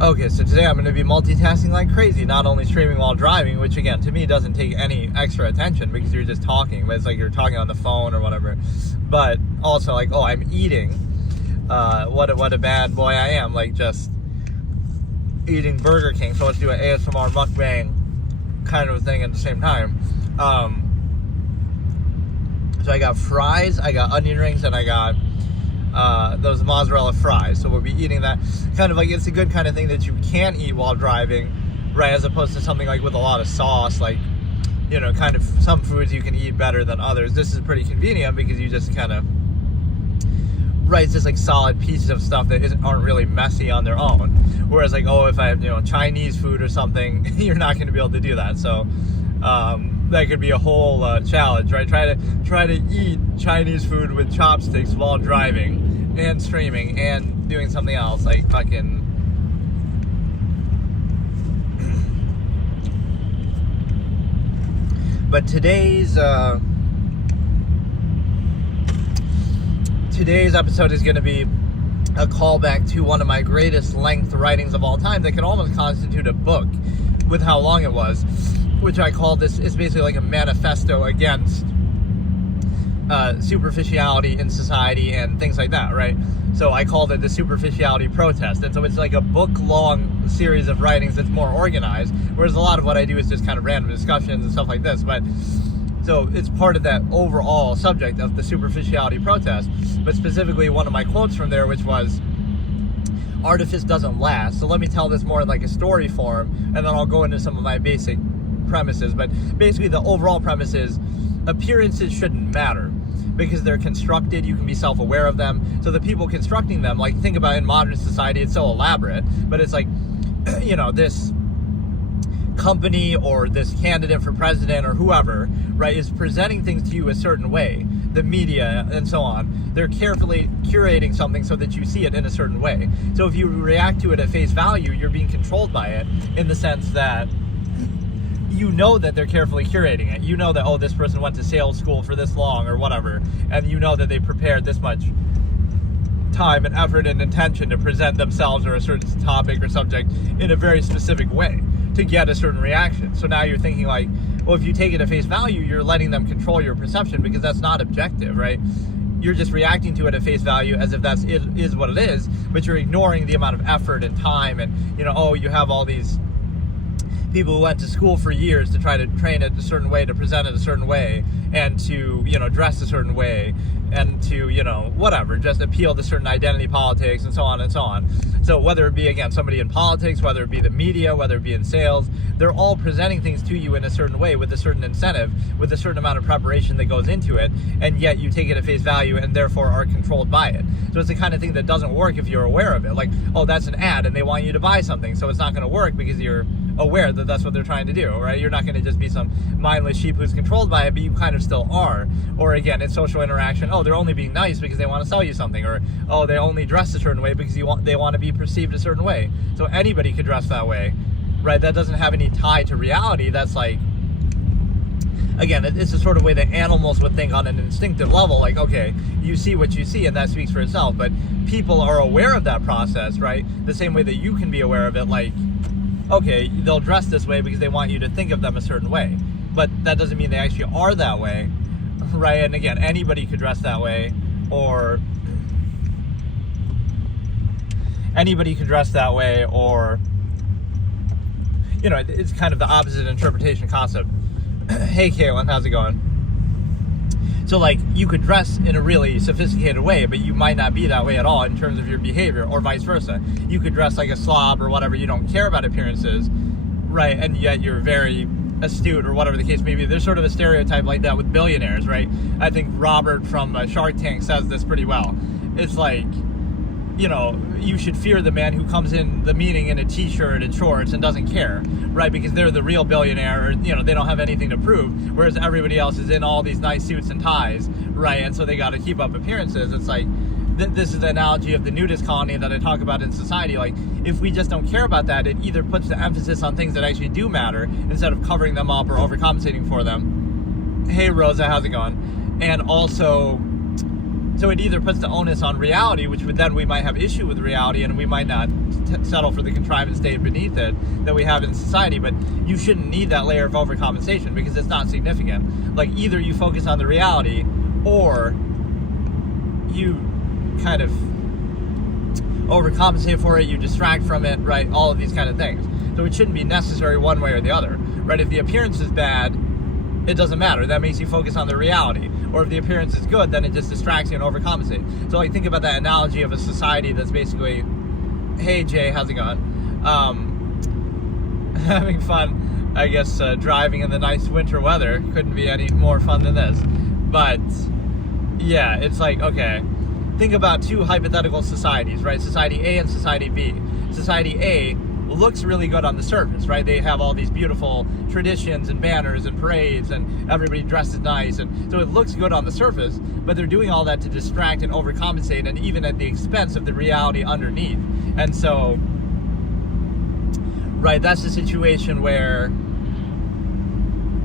Okay, so today I'm going to be multitasking like crazy, not only streaming while driving, which again, to me, doesn't take any extra attention because you're just talking, but it's like you're talking on the phone or whatever. But also like, oh, I'm eating. What a bad boy I am, like just eating Burger King. So let's do an ASMR mukbang kind of a thing at the same time. So I got fries, I got onion rings, and I got those mozzarella fries. So we'll be eating that. Kind of like, it's a good kind of thing that you can eat while driving, right? As opposed to something like with a lot of sauce, like, you know, kind of some foods you can eat better than others. This is pretty convenient because you just kind of, right, it's just like solid pieces of stuff that aren't really messy on their own. Whereas like, oh, if I have, you know, Chinese food or something, you're not going to be able to do that. So that could be a whole challenge, right? Try to eat Chinese food with chopsticks while driving and streaming and doing something else, like fucking. But today's episode is going to be a callback to one of my greatest length writings of all time that could almost constitute a book with how long it was, which I call this, is basically like a manifesto against superficiality in society and things like that, right? So I called it the Superficiality Protest. And so it's like a book-long series of writings that's more organized, whereas a lot of what I do is just kind of random discussions and stuff like this. But so it's part of that overall subject of the Superficiality Protest. But specifically one of my quotes from there, which was, "Artifice doesn't last." So let me tell this more in like a story form, and then I'll go into some of my basic premises. But basically the overall premise is appearances shouldn't matter because they're constructed. You can be self-aware of them. So the people constructing them, like, think about in modern society, it's so elaborate, but it's like, you know, this company or this candidate for president or whoever, right, is presenting things to you a certain way. The media and so on, they're carefully curating something so that you see it in a certain way. So if you react to it at face value, you're being controlled by it in the sense that you know that they're carefully curating it. You know that, oh, this person went to sales school for this long or whatever, and you know that they prepared this much time and effort and intention to present themselves or a certain topic or subject in a very specific way to get a certain reaction. So now you're thinking like, well, if you take it at face value, you're letting them control your perception because that's not objective, right? You're just reacting to it at face value as if that's is what it is, but you're ignoring the amount of effort and time and, you know, oh, you have all these people who went to school for years to try to train it a certain way, to present it a certain way, and to, you know, dress a certain way, and to, you know, whatever, just appeal to certain identity politics and so on and so on. So whether it be, again, somebody in politics, whether it be the media, whether it be in sales, they're all presenting things to you in a certain way with a certain incentive, with a certain amount of preparation that goes into it, and yet you take it at face value and therefore are controlled by it. So it's the kind of thing that doesn't work if you're aware of it. Like, oh, that's an ad and they want you to buy something, so it's not going to work because you're aware that that's what they're trying to do, right? You're not going to just be some mindless sheep who's controlled by it, but you kind of still are. Or again, it's social interaction. Oh, they're only being nice because they want to sell you something, or oh, they only dress a certain way because they want to be perceived a certain way. So anybody could dress that way, right? That doesn't have any tie to reality. That's like, again, it's the sort of way that animals would think on an instinctive level. Like, okay, you see what you see, and that speaks for itself. But people are aware of that process, right? The same way that you can be aware of it, like, okay, they'll dress this way because they want you to think of them a certain way. But that doesn't mean they actually are that way, right? And again, anybody could dress that way, or anybody could dress that way, or, you know, it's kind of the opposite interpretation concept. Hey, Caitlin, how's it going? So, like, you could dress in a really sophisticated way, but you might not be that way at all in terms of your behavior, or vice versa. You could dress like a slob or whatever. You don't care about appearances, right? And yet you're very astute, or whatever the case may be. There's sort of a stereotype like that with billionaires, right? I think Robert from Shark Tank says this pretty well. It's like, you know, you should fear the man who comes in the meeting in a t-shirt and shorts and doesn't care, right? Because they're the real billionaire, or, you know, they don't have anything to prove, whereas everybody else is in all these nice suits and ties, right? And so they got to keep up appearances. It's like, this is the analogy of the nudist colony that I talk about in society. Like, if we just don't care about that, it either puts the emphasis on things that actually do matter instead of covering them up or overcompensating for them. Hey, Rosa, how's it going? And also So it either puts the onus on reality, which would then we might have issue with reality, and we might not settle for the contrivance state beneath it that we have in society. But you shouldn't need that layer of overcompensation because it's not significant. Like, either you focus on the reality, or you kind of overcompensate for it, you distract from it, right? All of these kind of things. So it shouldn't be necessary one way or the other, right? If the appearance is bad, it doesn't matter. That makes you focus on the reality. Or if the appearance is good, then it just distracts you and overcompensates. So like, think about that analogy of a society that's basically, hey Jay, how's it going? Having fun, I guess, driving in the nice winter weather. Couldn't be any more fun than this. But yeah, it's like, okay, think about two hypothetical societies, right? Society A and Society B. Society A looks really good on the surface, right? They have all these beautiful traditions and banners and parades, and everybody dresses nice, and so it looks good on the surface, but they're doing all that to distract and overcompensate, and even at the expense of the reality underneath. And so, right, that's the situation where,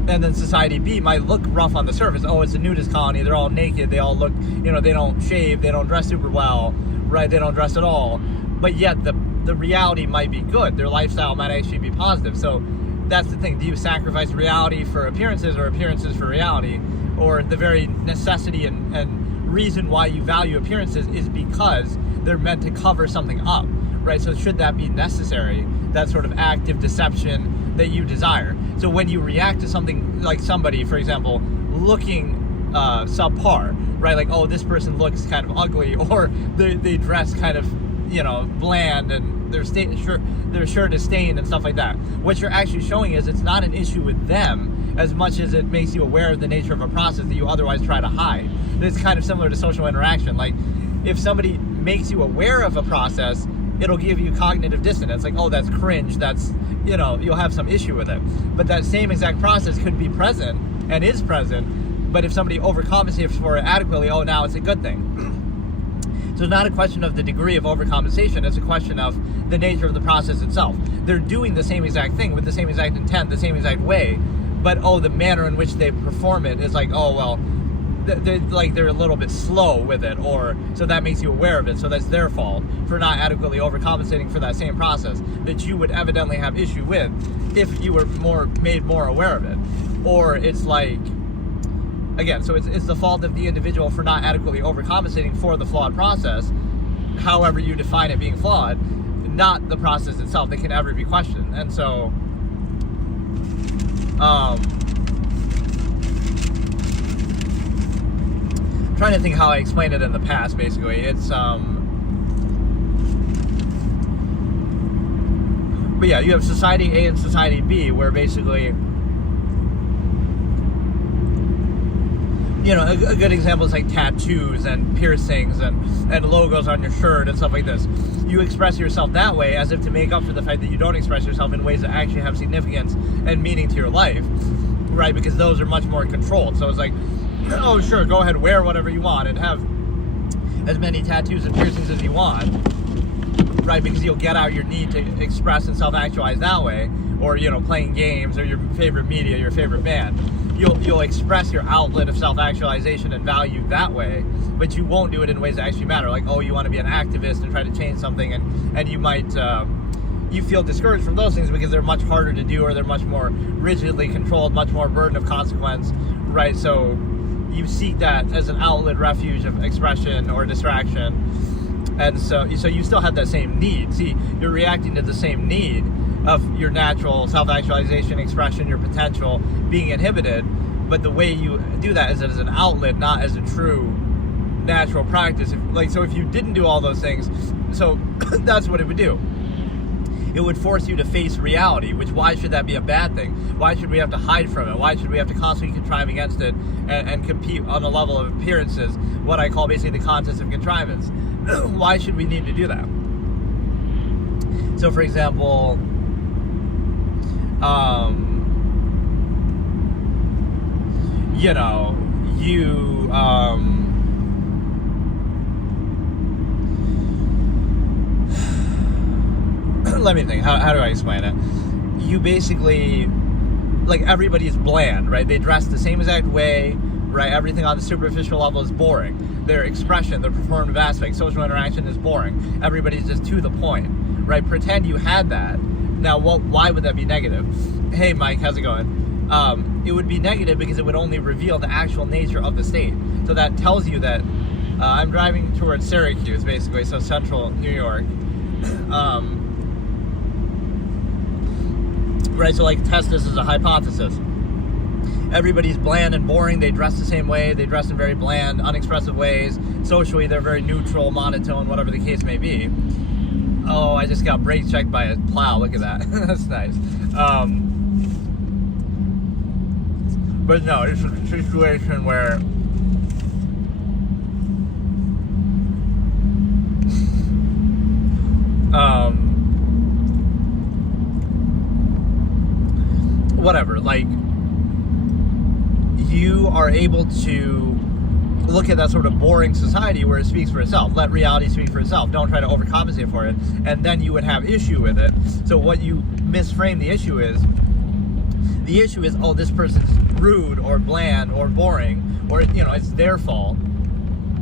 and then Society B might look rough on the surface. Oh, it's a nudist colony, they're all naked, they all look, they don't shave, they don't dress super well, right? They don't dress at all, but yet the reality might be good. Their lifestyle might actually be positive. So that's the thing. Do you sacrifice reality for appearances, or appearances for reality? Or the very necessity and reason why you value appearances is because they're meant to cover something up, right? So should that be necessary, that sort of active deception that you desire? So when you react to something like somebody, for example, looking subpar, right? Like, oh, this person looks kind of ugly, or they dress kind of, bland, and their shirt is stained and stuff like that. What you're actually showing is it's not an issue with them as much as it makes you aware of the nature of a process that you otherwise try to hide. It's kind of similar to social interaction. Like, if somebody makes you aware of a process, it'll give you cognitive dissonance. Like, oh, that's cringe, that's, you'll have some issue with it. But that same exact process could be present and is present, but if somebody overcompensates for it adequately, oh, now it's a good thing. So it's not a question of the degree of overcompensation, it's a question of the nature of the process itself. They're doing the same exact thing with the same exact intent, the same exact way, but the manner in which they perform it is like, oh, well, they're a little bit slow with it, or so that makes you aware of it, so that's their fault for not adequately overcompensating for that same process that you would evidently have issue with if you were made more aware of it. Or it's like, again, so it's the fault of the individual for not adequately overcompensating for the flawed process, however you define it being flawed, not the process itself that can ever be questioned. And so, trying to think how I explained it in the past, basically. It's, but yeah, you have Society A and Society B, where basically, a good example is like tattoos and piercings and logos on your shirt and stuff like this. You express yourself that way as if to make up for the fact that you don't express yourself in ways that actually have significance and meaning to your life, right? Because those are much more controlled. So it's like, oh, sure, go ahead, wear whatever you want and have as many tattoos and piercings as you want, right? Because you'll get out your need to express and self-actualize that way, or, playing games, or your favorite media, your favorite band. You'll express your outlet of self-actualization and value that way, but you won't do it in ways that actually matter. Like, oh, you want to be an activist and try to change something, and you might, you feel discouraged from those things because they're much harder to do, or they're much more rigidly controlled, much more burden of consequence, right? So you seek that as an outlet, refuge of expression or distraction. And so you still have that same need. See, you're reacting to the same need of your natural self-actualization, expression, your potential being inhibited, but the way you do that is as an outlet, not as a true natural practice. So if you didn't do all those things, so that's what it would do. It would force you to face reality, which, why should that be a bad thing? Why should we have to hide from it? Why should we have to constantly contrive against it and compete on the level of appearances, what I call basically the contest of contrivance? Why should we need to do that? So, for example, let me think, how do I explain it? You basically, like, everybody's bland, right? They dress the same exact way, right? Everything on the superficial level is boring. Their expression, their performative aspect, social interaction is boring. Everybody's just to the point, right? Pretend you had that. Now, why would that be negative? Hey, Mike, how's it going? It would be negative because it would only reveal the actual nature of the state. So that tells you that I'm driving towards Syracuse, basically, so central New York. Right, so like test this as a hypothesis. Everybody's bland and boring. They dress the same way. They dress in very bland, unexpressive ways. Socially, they're very neutral, monotone, whatever the case may be. Oh, I just got brake checked by a plow. Look at that. That's nice. But no, it's a situation where whatever, like, you are able to look at that sort of boring society where it speaks for itself. Let reality speak for itself. Don't try to overcompensate for it. And then you would have issue with it. So what you misframe the issue is, oh, this person's rude or bland or boring, or, it's their fault.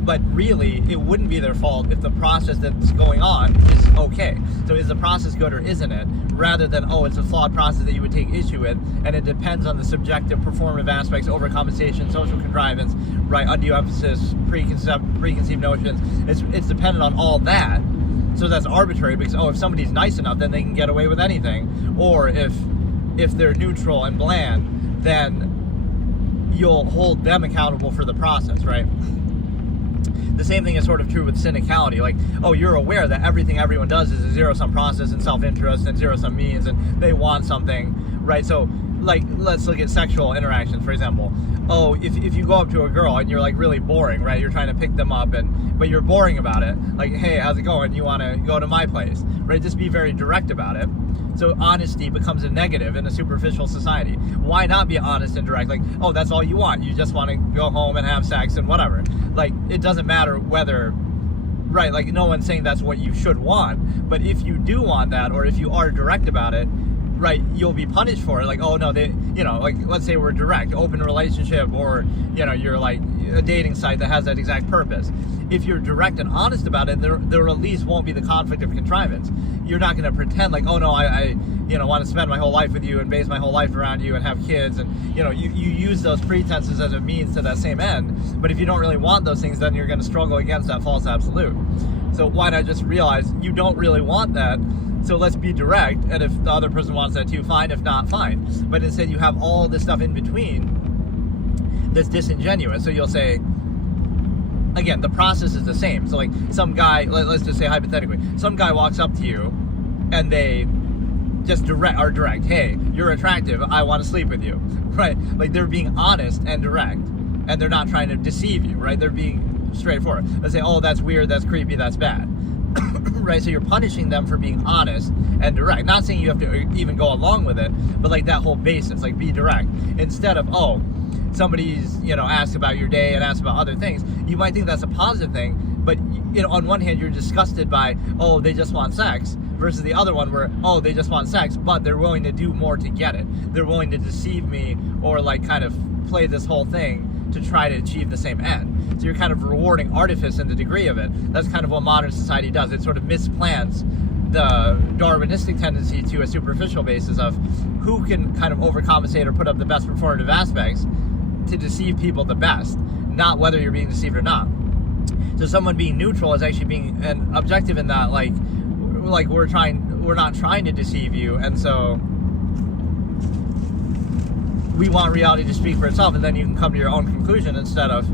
But really, it wouldn't be their fault if the process that's going on is okay. So is the process good or isn't it? Rather than, oh, it's a flawed process that you would take issue with, and it depends on the subjective performative aspects, overcompensation, social contrivance, right, undue emphasis, preconceived notions. It's dependent on all that. So that's arbitrary because, if somebody's nice enough, then they can get away with anything. Or if they're neutral and bland, then you'll hold them accountable for the process, right? The same thing is sort of true with cynicality. Like, you're aware that everything everyone does is a zero-sum process and self-interest and zero-sum means, and they want something, right? So, like, let's look at sexual interactions, for example. If you go up to a girl and you're, like, really boring, right? You're trying to pick them up, but you're boring about it. Like, hey, how's it going? You want to go to my place, right? Just be very direct about it. So honesty becomes a negative in a superficial society. Why not be honest and direct? Like, that's all you want. You just want to go home and have sex and whatever. Like, it doesn't matter whether, right, like, no one's saying that's what you should want. But if you do want that, or if you are direct about it, right, you'll be punished for it. Like, like, let's say we're direct, open relationship, or, you're like a dating site that has that exact purpose. If you're direct and honest about it, there at least won't be the conflict of contrivance. You're not going to pretend like, I want to spend my whole life with you and base my whole life around you and have kids, and you use those pretenses as a means to that same end. But if you don't really want those things, then you're going to struggle against that false absolute. So why not just realize you don't really want that? So let's be direct, and if the other person wants that too, fine. If not, fine. But instead you have all this stuff in between that's disingenuous. So you'll say, again, the process is the same. So like some guy, let's just say hypothetically, some guy walks up to you and they just are direct. Hey, you're attractive. I want to sleep with you, right? Like they're being honest and direct, and they're not trying to deceive you, right? They're being straightforward. Let's say, that's weird, that's creepy, that's bad. Right, so you're punishing them for being honest and direct. Not saying you have to even go along with it, but like that whole basis, like be direct. Instead of, somebody's, asked about your day and asked about other things, you might think that's a positive thing, but, on one hand, you're disgusted by, they just want sex, versus the other one where, they just want sex, but they're willing to do more to get it. They're willing to deceive me or like kind of play this whole thing to try to achieve the same end. So you're kind of rewarding artifice in the degree of it. That's kind of what modern society does. It sort of misplants the Darwinistic tendency to a superficial basis of who can kind of overcompensate or put up the best performative aspects to deceive people the best, not whether you're being deceived or not. So someone being neutral is actually being an objective in that, like we're not trying to deceive you, and so we want reality to speak for itself, and then you can come to your own conclusion instead of,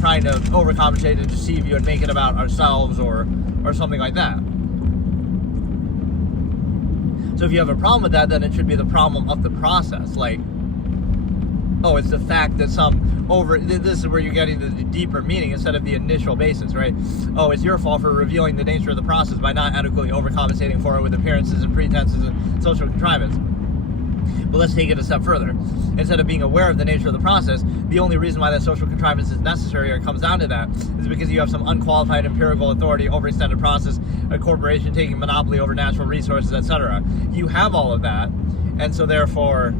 trying to overcompensate and deceive you and make it about ourselves or something like that. So if you have a problem with that, then it should be the problem of the process. Like, it's the fact that this is where you're getting the deeper meaning instead of the initial basis, right? It's your fault for revealing the nature of the process by not adequately overcompensating for it with appearances and pretenses and social contrivance. But let's take it a step further. Instead of being aware of the nature of the process, the only reason why that social contrivance is necessary or comes down to that is because you have some unqualified empirical authority over extended process, a corporation taking monopoly over natural resources, etc. You have all of that, and so therefore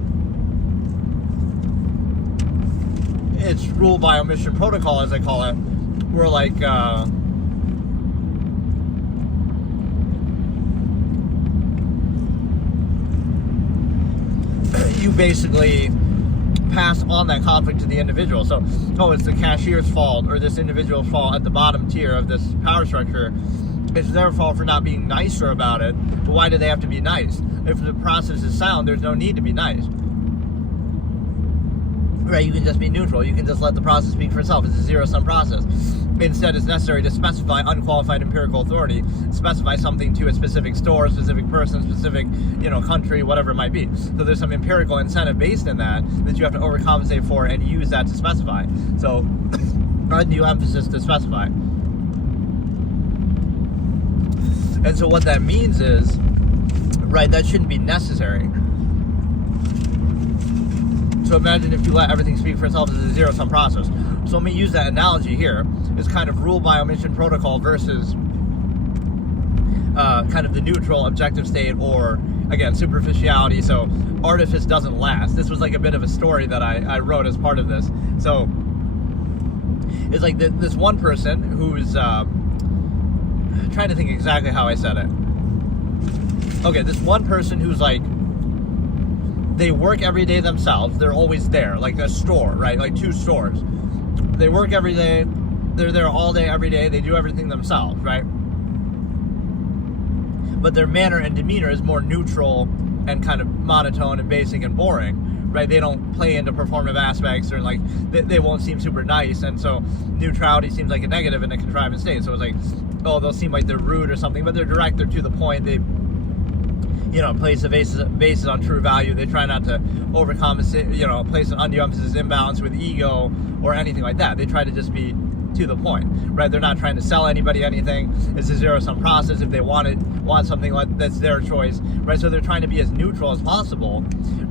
it's rule by omission protocol, as I call it, where like you basically pass on that conflict to the individual. So, oh, it's the cashier's fault or this individual's fault at the bottom tier of this power structure. It's their fault for not being nicer about it. But why do they have to be nice? If the process is sound, there's no need to be nice. Right? You can just be neutral. You can just let the process speak for itself. It's a zero-sum process. Instead, it's necessary to specify unqualified empirical authority, specify something to a specific store, specific person, specific, country, whatever it might be. So there's some empirical incentive based in that you have to overcompensate for and use that to specify. So, undue emphasis to specify. And so what that means is, right, that shouldn't be necessary. So imagine if you let everything speak for itself as a zero-sum process. So let me use that analogy here. It's kind of rule by omission protocol versus kind of the neutral objective state, or again, superficiality. So Artifice doesn't last. This was like a bit of a story that I wrote as part of this. So it's like this one person who's I'm trying to think exactly how I said it. Okay, this one person who's like, they work every day themselves. They're always there, like a store, right? Like two stores. They work every day. They're there all day, every day. They do everything themselves, right? But their manner and demeanor is more neutral and kind of monotone and basic and boring, right? They don't play into performative aspects, or like they won't seem super nice, and so neutrality seems like a negative in a contrived state. So it's like, oh, they'll seem like they're rude or something, but they're direct, they're to the point. They place the basis on true value. They try not to overcompensate, place an undue emphasis imbalance with ego or anything like that. They try to just be to the point, right? They're not trying to sell anybody anything. It's a zero-sum process. If they want something like that's their choice, right? So they're trying to be as neutral as possible,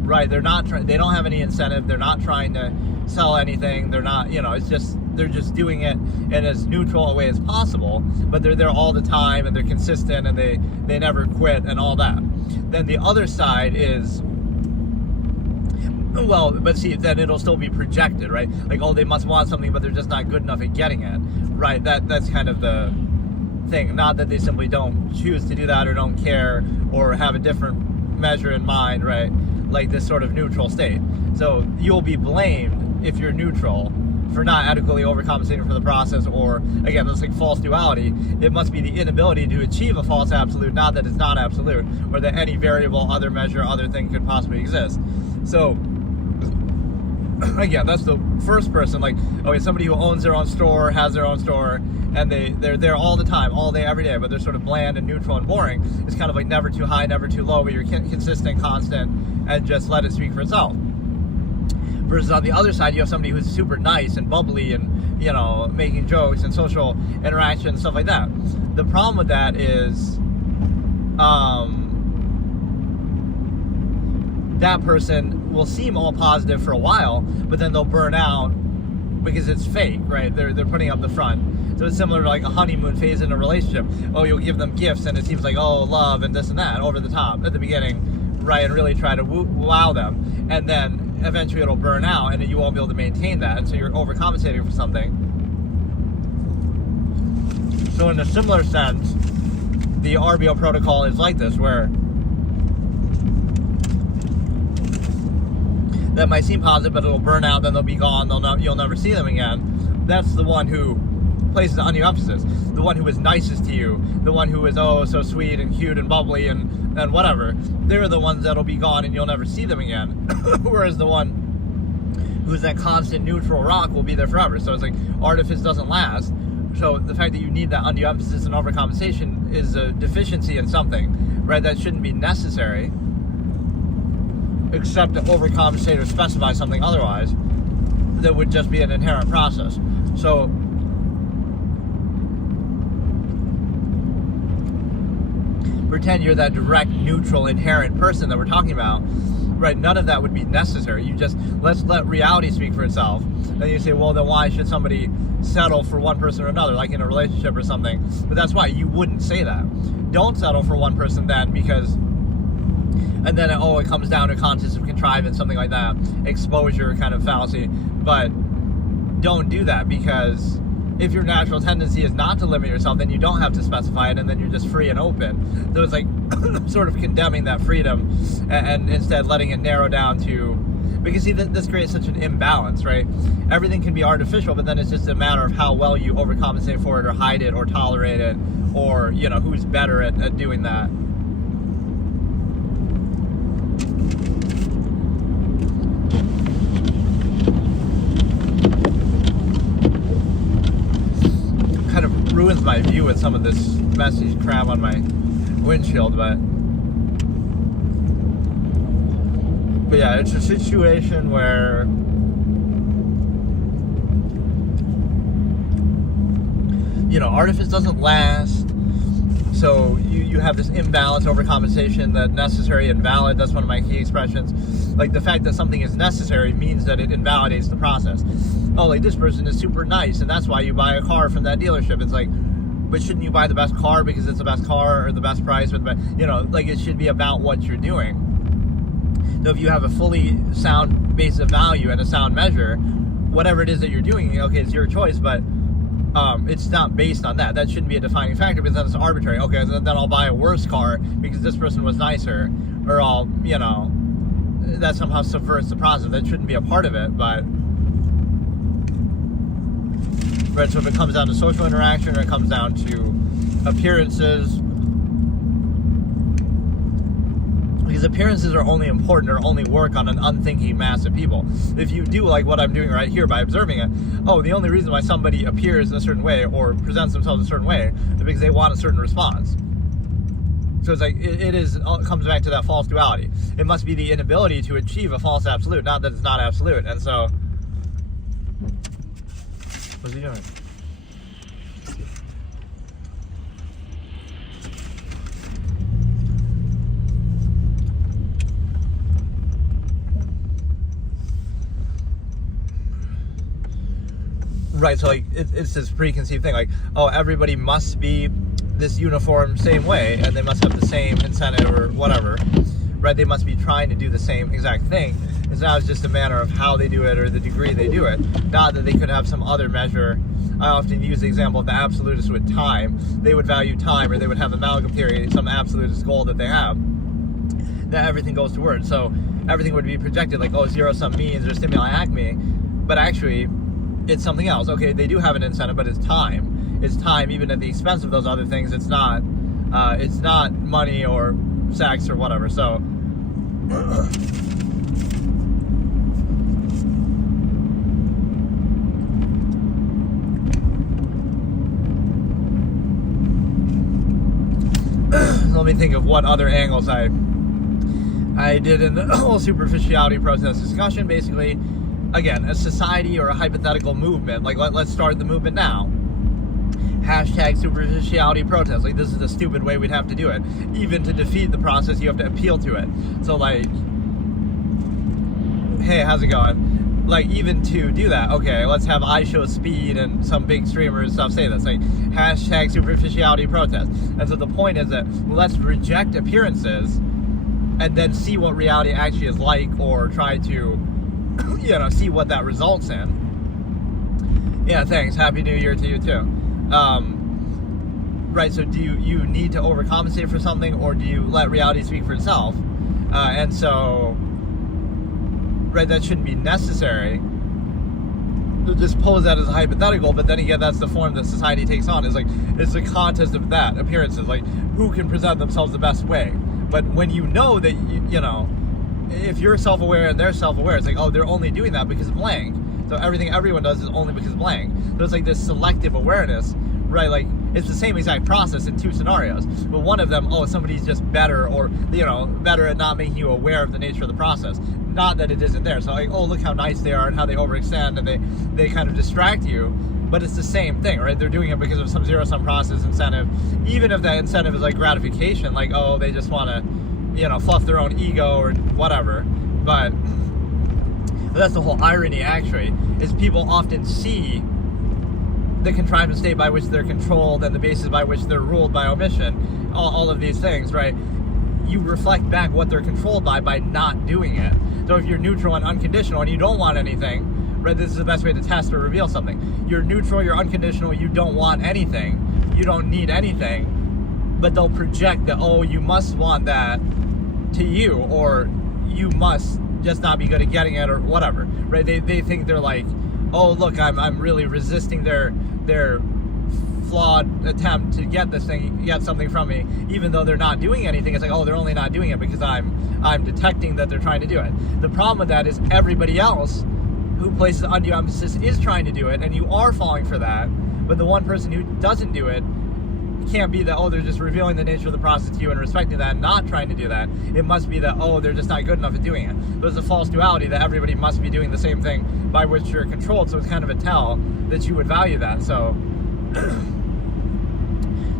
right? They don't have any incentive. They're not trying to sell anything. They're not, it's just, they're just doing it in as neutral a way as possible, but they're there all the time, and they're consistent, and they never quit, and all that. Then the other side is, well, but see, then it'll still be projected, right? Like, oh, they must want something, but they're just not good enough at getting it, right? That's kind of the thing. Not that they simply don't choose to do that, or don't care, or have a different measure in mind, right? Like this sort of neutral state. So you'll be blamed if you're neutral for not adequately overcompensating for the process, or again, this like false duality. It must be the inability to achieve a false absolute, not that it's not absolute, or that any variable, other measure, other thing could possibly exist. So again, that's the first person, like, okay, somebody who owns their own store, has their own store, and they're there all the time, all day, every day, but they're sort of bland and neutral and boring. It's kind of like never too high, never too low, but you're consistent, constant, and just let it speak for itself. Versus on the other side, you have somebody who's super nice and bubbly and, making jokes and social interaction and stuff like that. The problem with that is that person will seem all positive for a while, but then they'll burn out because it's fake, right? They're putting up the front. So it's similar to like a honeymoon phase in a relationship. Oh, you'll give them gifts, and it seems like, oh, love and this and that over the top at the beginning, right? And really try to wow them. And then eventually it'll burn out, and you won't be able to maintain that, and so you're overcompensating for something. So in a similar sense, the RBO protocol is like this, where that might seem positive, but it'll burn out, then they'll be gone, you'll never see them again. That's the one who places undue emphasis, the one who is nicest to you, the one who is, oh, so sweet and cute and bubbly and whatever. They're the ones that'll be gone and you'll never see them again. Whereas the one who's that constant neutral rock will be there forever. So it's like Artifice doesn't last. So the fact that you need that undue emphasis and overcompensation is a deficiency in something, right? That shouldn't be necessary, except to overcompensate or specify something otherwise that would just be an inherent process. So pretend you're that direct, neutral, inherent person that we're talking about, right? None of that would be necessary. You just, let's let reality speak for itself. Then you say, well, then why should somebody settle for one person or another, like in a relationship or something? But that's why you wouldn't say that. Don't settle for one person then, because, and then, it comes down to concepts of contrivance, something like that, exposure kind of fallacy. But don't do that, because if your natural tendency is not to limit yourself, then you don't have to specify it, and then you're just free and open. So it's like sort of condemning that freedom and instead letting it narrow down to, because see, this creates such an imbalance, right? Everything can be artificial, but then it's just a matter of how well you overcompensate for it or hide it or tolerate it, or, you know, who's better at doing that. Kind of ruins my view with some of this message crap on my windshield, but yeah, it's a situation where Artifice doesn't last, so you have this imbalance, overcompensation, that necessary and valid. That's one of my key expressions. Like, the fact that something is necessary means that it invalidates the process. Oh, like, this person is super nice, and that's why you buy a car from that dealership. It's like, but shouldn't you buy the best car because it's the best car or the best price? With like, it should be about what you're doing. So if you have a fully sound base of value and a sound measure, whatever it is that you're doing, okay, it's your choice, but it's not based on that. That shouldn't be a defining factor, because then it's arbitrary. Okay, then I'll buy a worse car because this person was nicer, or I'll, that somehow subverts the process. That shouldn't be a part of it, but right, so if it comes down to social interaction, or it comes down to appearances, because appearances are only important or only work on an unthinking mass of people. If you do like what I'm doing right here by observing it, the only reason why somebody appears in a certain way or presents themselves a certain way is because they want a certain response. So it's like, it comes back to that false duality. It must be the inability to achieve a false absolute, not that it's not absolute. And so, what's he doing? Right, so like it's this preconceived thing, like, everybody must be this uniform same way, and they must have the same incentive or whatever, right? They must be trying to do the same exact thing. It's now just a matter of how they do it or the degree they do it, not that they could have some other measure. I often use the example of the absolutist with time. They would value time, or they would have amalgam theory, some absolutist goal that they have, that everything goes toward. So everything would be projected like, zero-sum means or stimuli acme, but actually it's something else. Okay, they do have an incentive, but it's time. It's time, even at the expense of those other things. It's not money or sex or whatever. So let me think of what other angles I did in the whole superficiality process discussion. Basically, again, a society or a hypothetical movement, like let's start the movement now. Hashtag superficiality protest. Like, this is a stupid way we'd have to do it. Even to defeat the process, you have to appeal to it. So like, hey, how's it going? Like, even to do that, okay, let's have I Show Speed and some big streamers and stuff say this. Like, hashtag superficiality protest. And so the point is that let's reject appearances and then see what reality actually is like, or try to see what that results in. Yeah, thanks. Happy New Year to you too. Right, so do you need to overcompensate for something, or do you let reality speak for itself? And so, right, that shouldn't be necessary. Just pose that as a hypothetical, but then again, that's the form that society takes on. It's like, it's a contest of that, appearances, like who can present themselves the best way. But when you know that, if you're self-aware and they're self-aware, it's like, they're only doing that because of blank. So everything everyone does is only because of blank. So it's like this selective awareness, right? Like, it's the same exact process in two scenarios. But one of them, somebody's just better, or, better at not making you aware of the nature of the process. Not that it isn't there. So like, look how nice they are and how they overextend, and they kind of distract you. But it's the same thing, right? They're doing it because of some zero-sum process incentive. Even if that incentive is like gratification, like, they just want to, fluff their own ego or whatever. But that's the whole irony, actually, is people often see the contrived state by which they're controlled and the basis by which they're ruled by omission, all of these things, right? You reflect back what they're controlled by not doing it. So if you're neutral and unconditional and you don't want anything, right? This is the best way to test or reveal something. You're neutral, you're unconditional, you don't want anything, you don't need anything, but they'll project that, oh, you must want that to you, or you must just not be good at getting it, or whatever, right? They think they're like, oh, look, I'm really resisting their flawed attempt to get something from me, even though they're not doing anything. It's like, oh, they're only not doing it because I'm detecting that they're trying to do it. The problem with that is everybody else who places undue emphasis is trying to do it, and you are falling for that, but the one person who doesn't do it can't be that, oh, they're just revealing the nature of the process to you and respecting that and not trying to do that. It must be that, oh, they're just not good enough at doing it. There's a false duality that everybody must be doing the same thing by which you're controlled, so it's kind of a tell that you would value that. So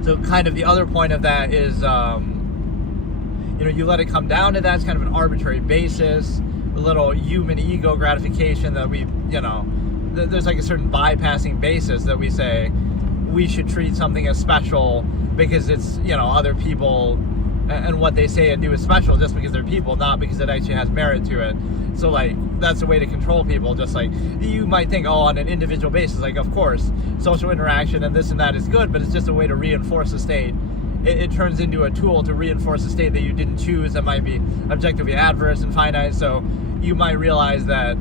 so kind of the other point of that is, you let it come down to that. It's kind of an arbitrary basis, a little human ego gratification that we, there's like a certain bypassing basis that we say we should treat something as special because it's, other people and what they say and do is special just because they're people, not because it actually has merit to it. So, like, that's a way to control people. Just like you might think, oh, on an individual basis, like, of course, social interaction and this and that is good, but it's just a way to reinforce a state. It turns into a tool to reinforce a state that you didn't choose that might be objectively adverse and finite. So you might realize that,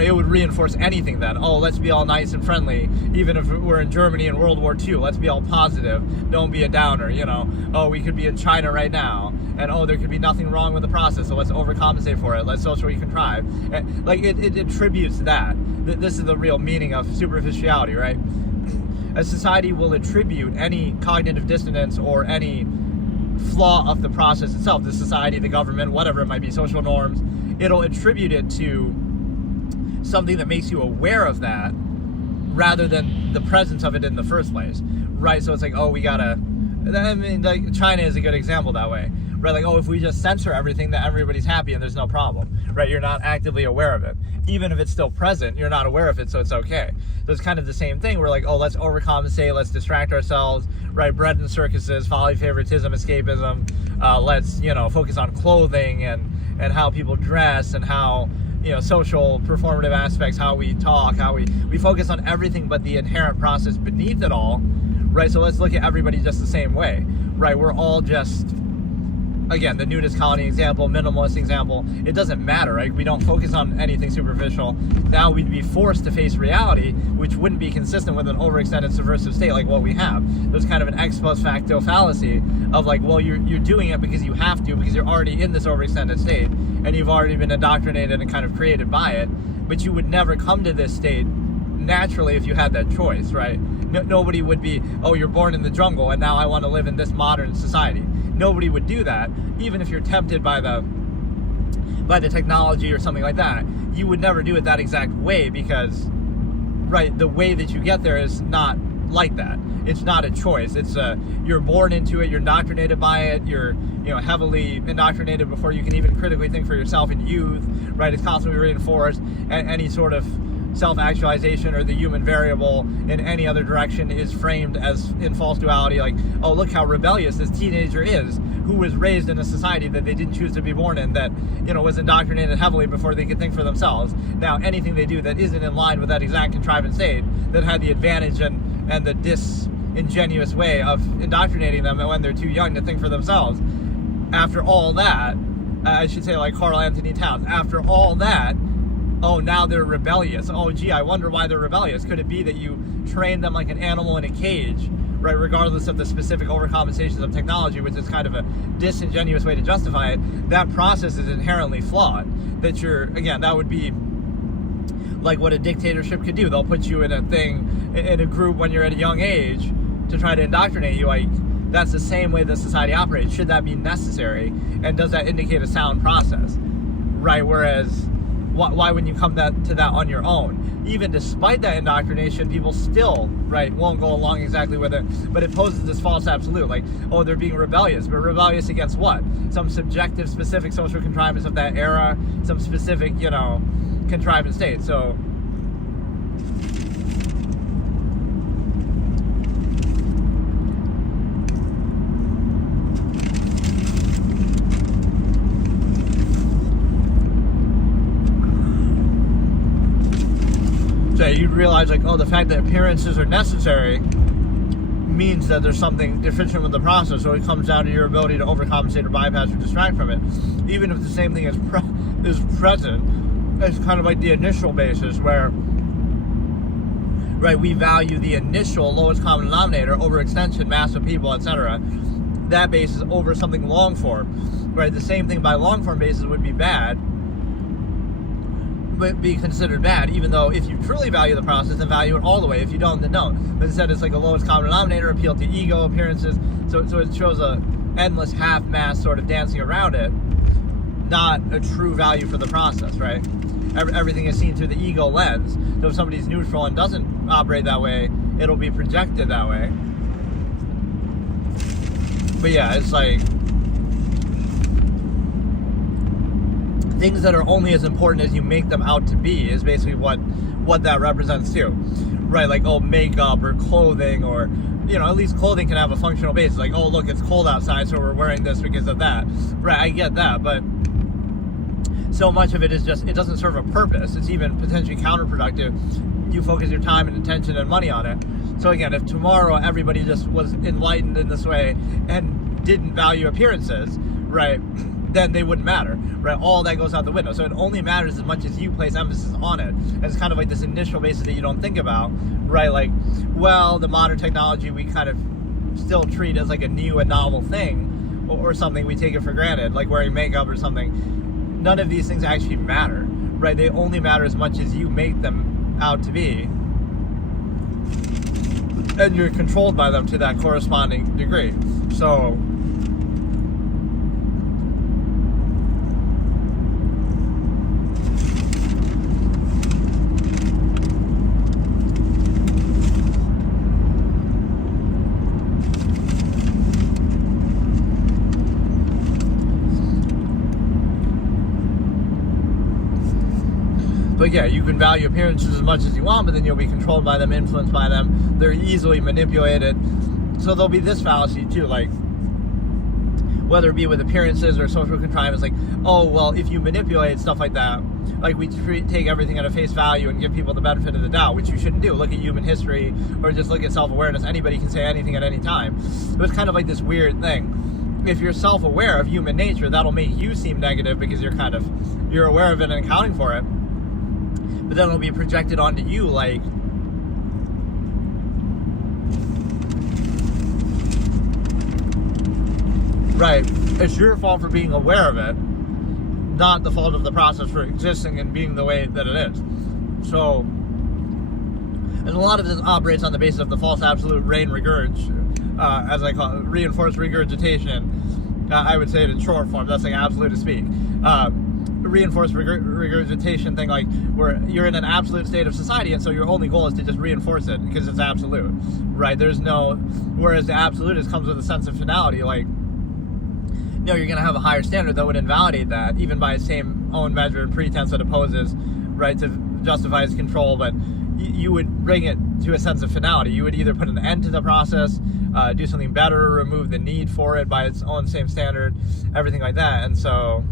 it would reinforce anything then. Oh, let's be all nice and friendly. Even if we're in Germany in World War II, let's be all positive. Don't be a downer, Oh, we could be in China right now. And, oh, there could be nothing wrong with the process, so let's overcompensate for it. Let's socially contrive. And, like, it attributes that. This is the real meaning of superficiality, right? A society will attribute any cognitive dissonance or any flaw of the process itself, the society, the government, whatever it might be, social norms. It'll attribute it to something that makes you aware of that rather than the presence of it in the first place, right? So it's like, oh, like China is a good example that way, right? Like, oh, if we just censor everything, that everybody's happy and there's no problem, right? You're not actively aware of it. Even if it's still present, you're not aware of it, so it's okay. So it's kind of the same thing. We're like, oh, let's overcompensate, let's distract ourselves, right? Bread and circuses, folly, favoritism, escapism. Let's, focus on clothing and how people dress and how, social performative aspects, how we talk, how we focus on everything but the inherent process beneath it all, right? So let's look at everybody just the same way, right? We're all just, again, the nudist colony example, minimalist example, it doesn't matter, right? We don't focus on anything superficial. Now we'd be forced to face reality, which wouldn't be consistent with an overextended subversive state like what we have. There's kind of an ex post facto fallacy of like, well, you're doing it because you have to, because you're already in this overextended state, and you've already been indoctrinated and kind of created by it, but you would never come to this state naturally if you had that choice, right? Nobody would be, oh, you're born in the jungle and now I want to live in this modern society. Nobody would do that, even if you're tempted by the technology or something like that. You would never do it that exact way because, right, the way that you get there is not like that. It's not a choice. It's you're born into it. You're indoctrinated by it. You're heavily indoctrinated before you can even critically think for yourself in youth, right? It's constantly reinforced. And any sort of self-actualization or the human variable in any other direction is framed as in false duality, like, oh, look how rebellious this teenager is, who was raised in a society that they didn't choose to be born in, that was indoctrinated heavily before they could think for themselves. Now anything they do that isn't in line with that exact contrivance state that had the advantage and the disingenuous way of indoctrinating them when they're too young to think for themselves, after all that, I should say, like Carl Anthony Towns, after all that, oh, now they're rebellious. Oh, gee, I wonder why they're rebellious. Could it be that you train them like an animal in a cage, right, regardless of the specific overcompensations of technology, which is kind of a disingenuous way to justify it? That process is inherently flawed. That would be like what a dictatorship could do. They'll put you in a group when you're at a young age to try to indoctrinate you. Like, that's the same way that society operates. Should that be necessary? And does that indicate a sound process, right? Whereas, why wouldn't you come to that on your own? Even despite that indoctrination, people still, right, won't go along exactly with it. But it poses this false absolute, like, oh, they're being rebellious. But rebellious against what? Some subjective, specific social contrivance of that era, some specific, contrivance state. So, you'd realize like, oh, the fact that appearances are necessary means that there's something deficient with the process, so it comes down to your ability to overcompensate or bypass or distract from it. Even if the same thing is present, it's kind of like the initial basis where, right, we value the initial lowest common denominator over extension, mass of people, etc. That basis over something long form, right? The same thing by long form basis would be bad, but be considered bad, even though if you truly value the process, then value it all the way. If you don't, then don't. But instead, it's like a lowest common denominator, appeal to ego, appearances. So it shows a endless half-mass sort of dancing around it, not a true value for the process, right? Everything is seen through the ego lens. So if somebody's neutral and doesn't operate that way, it'll be projected that way. But yeah, it's like things that are only as important as you make them out to be is basically what that represents too, right? Like, oh, makeup or clothing, or, you know, at least clothing can have a functional basis. Like, oh, look, it's cold outside, so we're wearing this because of that, right? I get that, but so much of it is just, it doesn't serve a purpose. It's even potentially counterproductive. You focus your time and attention and money on it. So again, if tomorrow everybody just was enlightened in this way and didn't value appearances, right, then they wouldn't matter, right? All that goes out the window. So it only matters as much as you place emphasis on it. And it's kind of like this initial basis that you don't think about, right? Like, well, the modern technology we kind of still treat as like a new and novel thing, or something we take it for granted, like wearing makeup or something. None of these things actually matter, right? They only matter as much as you make them out to be. And you're controlled by them to that corresponding degree. So but yeah, you can value appearances as much as you want, but then you'll be controlled by them, influenced by them. They're easily manipulated. So there'll be this fallacy too, like whether it be with appearances or social contrivance, like, oh, well, if you manipulate stuff like that, like we take everything at a face value and give people the benefit of the doubt, which you shouldn't do. Look at human history, or just look at self-awareness. Anybody can say anything at any time. So it's kind of like this weird thing. If you're self-aware of human nature, that'll make you seem negative because you're aware of it and accounting for it. But then it'll be projected onto you like, right, it's your fault for being aware of it, not the fault of the process for existing and being the way that it is. So, and a lot of this operates on the basis of the false absolute rain regurg, as I call it, reinforced regurgitation. I would say it in short form. That's like absolutist speak. Reinforced regurgitation thing, like where you're in an absolute state of society, and so your only goal is to just reinforce it because it's absolute, right? There's no, whereas the absolutist comes with a sense of finality, like, no, you're going to have a higher standard that would invalidate that, even by its same own measure and pretense that opposes, right, to justify its control. But you would bring it to a sense of finality. You would either put an end to the process, do something better, remove the need for it by its own same standard, everything like that. And so,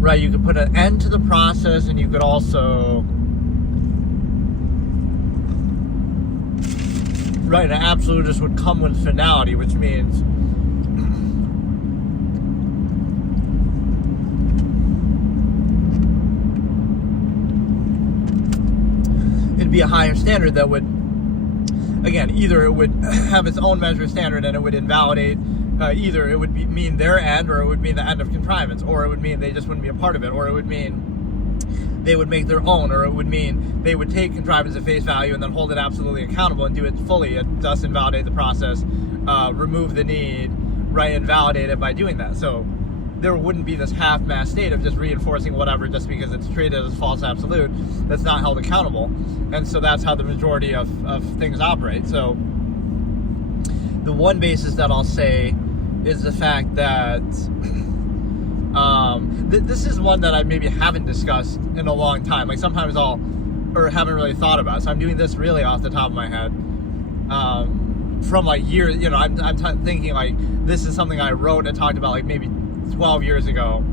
right, you could put an end to the process, and you could also, right, an absolutist would come with finality, which means it'd be a higher standard that would, again, either it would have its own measure of standard and it would invalidate, either it would mean their end, or it would mean the end of contrivance, or it would mean they just wouldn't be a part of it, or it would mean they would make their own, or it would mean they would take contrivance at face value and then hold it absolutely accountable and do it fully, and thus invalidate the process, remove the need, right, and validate it by doing that. So there wouldn't be this half-mass state of just reinforcing whatever just because it's treated as false absolute that's not held accountable. And so that's how the majority of things operate. So the one basis that I'll say is the fact that this is one that I maybe haven't discussed in a long time. Like sometimes I'll or haven't really thought about. So I'm doing this really off the top of my head. From like years, you know, I'm thinking like this is something I wrote and talked about like maybe 12 years ago,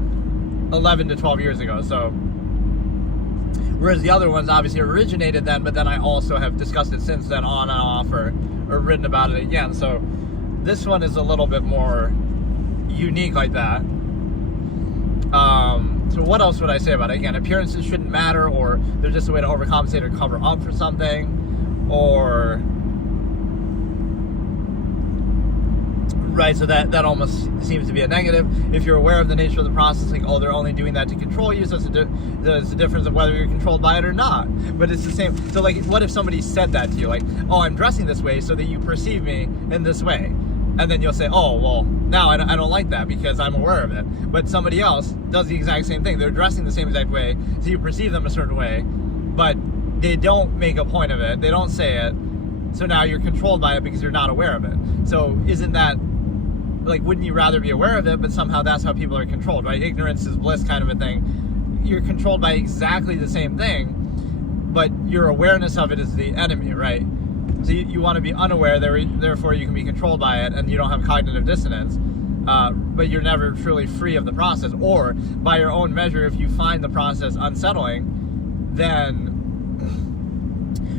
11 to 12 years ago. So whereas the other ones obviously originated then, but then I also have discussed it since then on and off, or written about it again. So this one is a little bit more unique like that. So what else would I say about it? Again, appearances shouldn't matter, or they're just a way to overcompensate or cover up for something, or right, so that almost seems to be a negative. If you're aware of the nature of the process, like, oh, they're only doing that to control you, so there's a difference of whether you're controlled by it or not. But it's the same. So, like, what if somebody said that to you? Like, oh, I'm dressing this way so that you perceive me in this way. And then you'll say, oh, well, now I don't like that because I'm aware of it. But somebody else does the exact same thing. They're dressing the same exact way, so you perceive them a certain way, but they don't make a point of it. They don't say it. So now you're controlled by it because you're not aware of it. So isn't that, like, wouldn't you rather be aware of it, but somehow that's how people are controlled, right? Ignorance is bliss kind of a thing. You're controlled by exactly the same thing, but your awareness of it is the enemy, right? So you want to be unaware, therefore you can be controlled by it, and you don't have cognitive dissonance, but you're never truly free of the process. Or, by your own measure, if you find the process unsettling, then,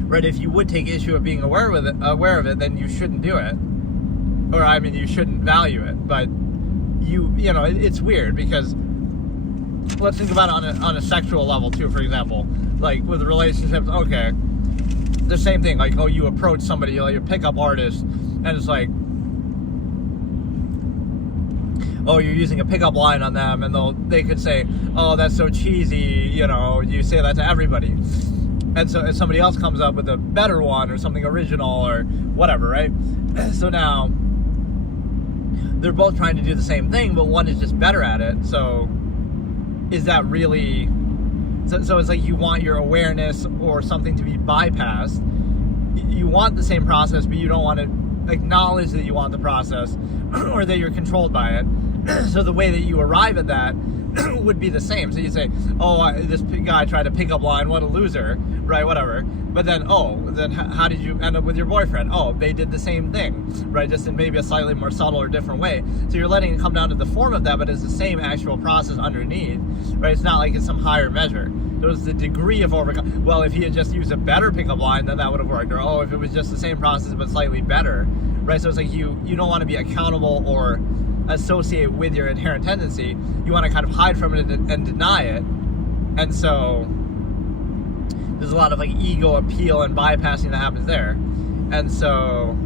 right, if you would take issue of being aware of it, then you shouldn't do it. Or, I mean, you shouldn't value it, but you know, it's weird because let's think about it on a sexual level too, for example. Like, with relationships, okay, the same thing, like, oh, you approach somebody, like, you're a pickup artist, and it's like, oh, you're using a pickup line on them, and they could say, oh, that's so cheesy, you know, you say that to everybody. And so if somebody else comes up with a better one or something original or whatever, right? So now they're both trying to do the same thing, but one is just better at it. So is that really... So it's like you want your awareness or something to be bypassed. You want the same process, but you don't want to acknowledge that you want the process or that you're controlled by it. So the way that you arrive at that would be the same. So you say, oh, this guy tried a pickup line, what a loser, right, whatever. But then, how did you end up with your boyfriend? Oh, they did the same thing, right, just in maybe a slightly more subtle or different way. So you're letting it come down to the form of that, but it's the same actual process underneath, right? It's not like it's some higher measure. There's the degree of overcome. Well, if he had just used a better pickup line, then that would have worked. Or, oh, if it was just the same process but slightly better, right? So it's like you don't want to be accountable or associate with your inherent tendency. You want to kind of hide from it and deny it. And so there's a lot of like ego appeal and bypassing that happens there. And so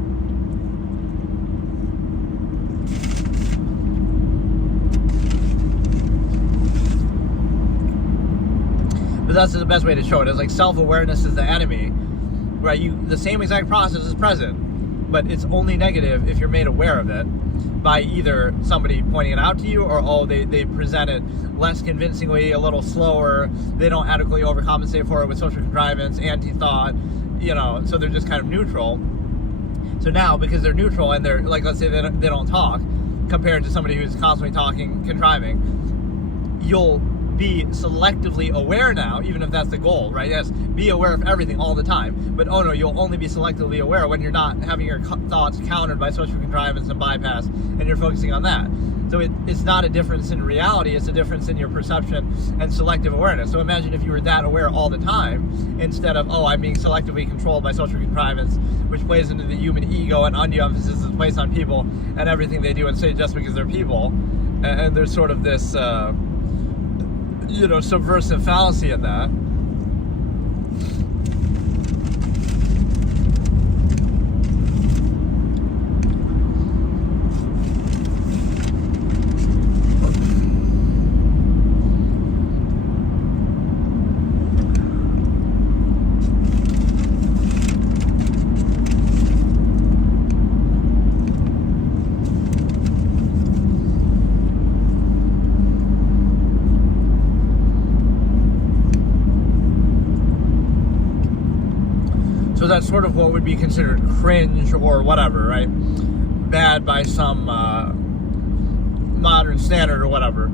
but that's the best way to show it. It's like self-awareness is the enemy, right? The same exact process is present, but it's only negative if you're made aware of it by either somebody pointing it out to you, or, oh, they present it less convincingly, a little slower, they don't adequately overcompensate for it with social contrivance, anti-thought, you know, so they're just kind of neutral. So now, because they're neutral and they're, like, let's say they don't talk, compared to somebody who's constantly talking, contriving, you'll be selectively aware now, even if that's the goal, right? Yes, be aware of everything all the time, but oh no, you'll only be selectively aware when you're not having your thoughts countered by social contrivance and bypass, and you're focusing on that. So it's not a difference in reality, it's a difference in your perception and selective awareness. So imagine if you were that aware all the time, instead of, oh, I'm being selectively controlled by social contrivance, which plays into the human ego, and undue emphasis is placed on people and everything they do and say just because they're people. And there's sort of this subversive fallacy in that. So that's sort of what would be considered cringe or whatever, right? Bad by some modern standard or whatever.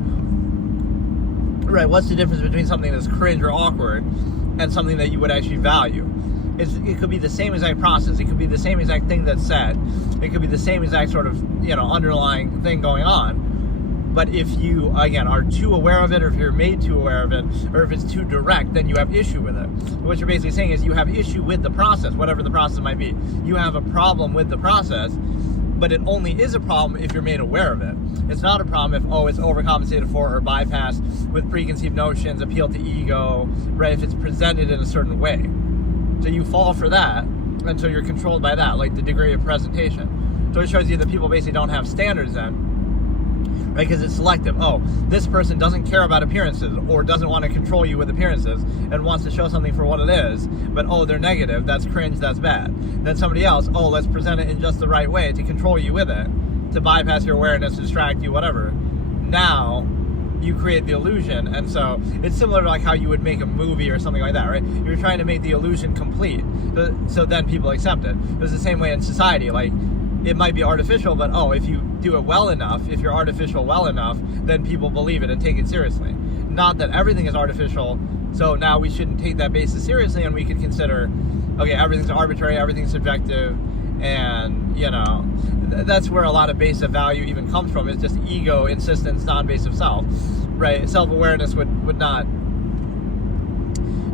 Right, what's the difference between something that's cringe or awkward? and something that you would actually value. It could be the same exact process. It could be the same exact thing that's said. It could be the same exact sort of, underlying thing going on. But if you, again, are too aware of it, or if you're made too aware of it, or if it's too direct, then you have issue with it. What you're basically saying is you have issue with the process, whatever the process might be. You have a problem with the process, but it only is a problem if you're made aware of it. It's not a problem if, it's overcompensated for or bypassed with preconceived notions, appeal to ego, right? If it's presented in a certain way. So you fall for that until you're controlled by that, like the degree of presentation. So it shows you that people basically don't have standards then. Right, because it's selective. This person doesn't care about appearances, or doesn't want to control you with appearances, and wants to show something for what it is, but they're negative, that's cringe, that's bad. Then somebody else, let's present it in just the right way to control you with it, to bypass your awareness, to distract you, whatever. Now, you create the illusion, and so it's similar to like how you would make a movie or something like that, right? You're trying to make the illusion complete, so then people accept it. It's the same way in society, like, it might be artificial, but if you do it well enough, if you're artificial well enough, then people believe it and take it seriously. Not that everything is artificial, so now we shouldn't take that basis seriously, and we could consider, everything's arbitrary, everything's subjective, and, that's where a lot of base of value even comes from. It's just ego, insistence, non-base of self, right? Self-awareness would not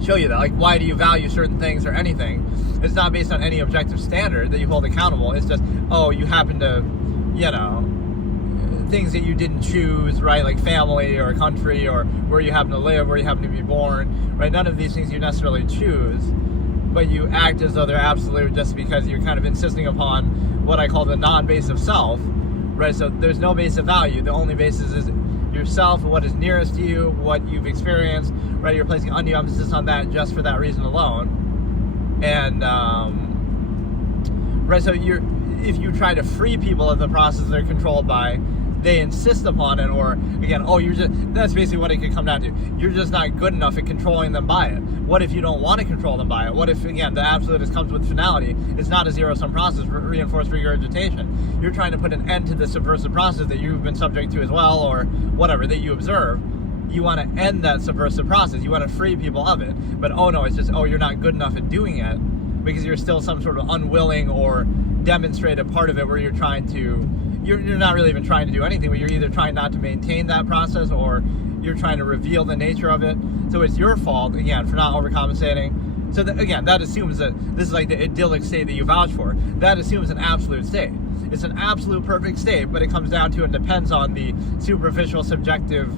show you that. Like, why do you value certain things or anything? It's not based on any objective standard that you hold accountable. It's just, you happen to, things that you didn't choose, right? Like family or country or where you happen to live, where you happen to be born, right? None of these things you necessarily choose, but you act as though they're absolute just because you're kind of insisting upon what I call the non-base of self, right? So there's no base of value. The only basis is yourself, what is nearest to you, what you've experienced, right? You're placing undue emphasis on that just for that reason alone. And right, so if you try to free people of the process they're controlled by, they insist upon it, or again, that's basically what it could come down to. You're just not good enough at controlling them by it. What if you don't want to control them by it? What if, again, the absolutist comes with finality? It's not a zero-sum process, reinforced regurgitation. You're trying to put an end to the subversive process that you've been subject to as well, or whatever, that you observe. You want to end that subversive process. You want to free people of it. But, it's just, you're not good enough at doing it because you're still some sort of unwilling or demonstrated part of it where you're trying to, you're not really even trying to do anything, but you're either trying not to maintain that process or you're trying to reveal the nature of it. So it's your fault, again, for not overcompensating. So that assumes that this is like the idyllic state that you vouch for. That assumes an absolute state. It's an absolute perfect state, but it comes down to and depends on the superficial, subjective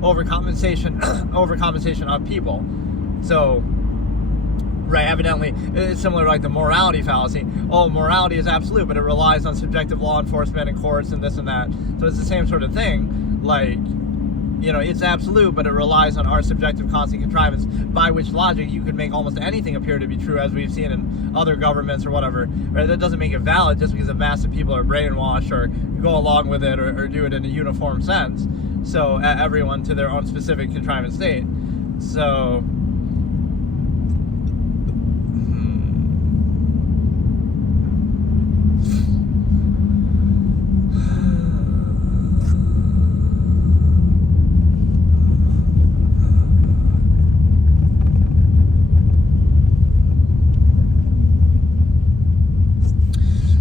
overcompensation of people. So, right, evidently, it's similar to like the morality fallacy. Morality is absolute, but it relies on subjective law enforcement and courts and this and that. So it's the same sort of thing. Like, it's absolute, but it relies on our subjective constant contrivance, by which logic you could make almost anything appear to be true, as we've seen in other governments or whatever. Right? That doesn't make it valid just because a mass of people are brainwashed or go along with it or do it in a uniform sense. So everyone to their own specific contrivance state. So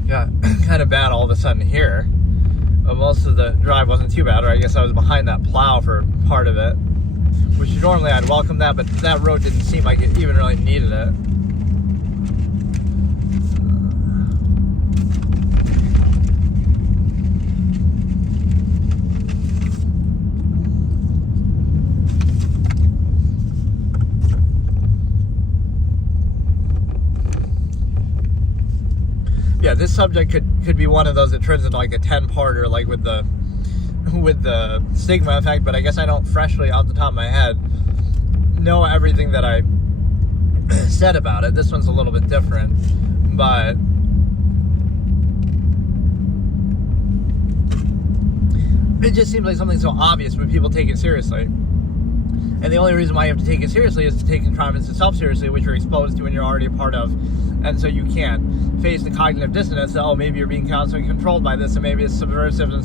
got kind of bad all of a sudden here. Most of the drive wasn't too bad, or I guess I was behind that plow for part of it, which normally I'd welcome that, but that road didn't seem like it even really needed it. Yeah, this subject could be one of those that turns into like a 10-parter, like with the stigma effect, but I guess I don't freshly off the top of my head know everything that I said about it. This one's a little bit different, but it just seems like something so obvious when people take it seriously. And the only reason why you have to take it seriously is to take contrivance itself seriously, which you're exposed to and you're already a part of. And so you can't face the cognitive dissonance that, maybe you're being constantly controlled by this, and maybe it's subversive and,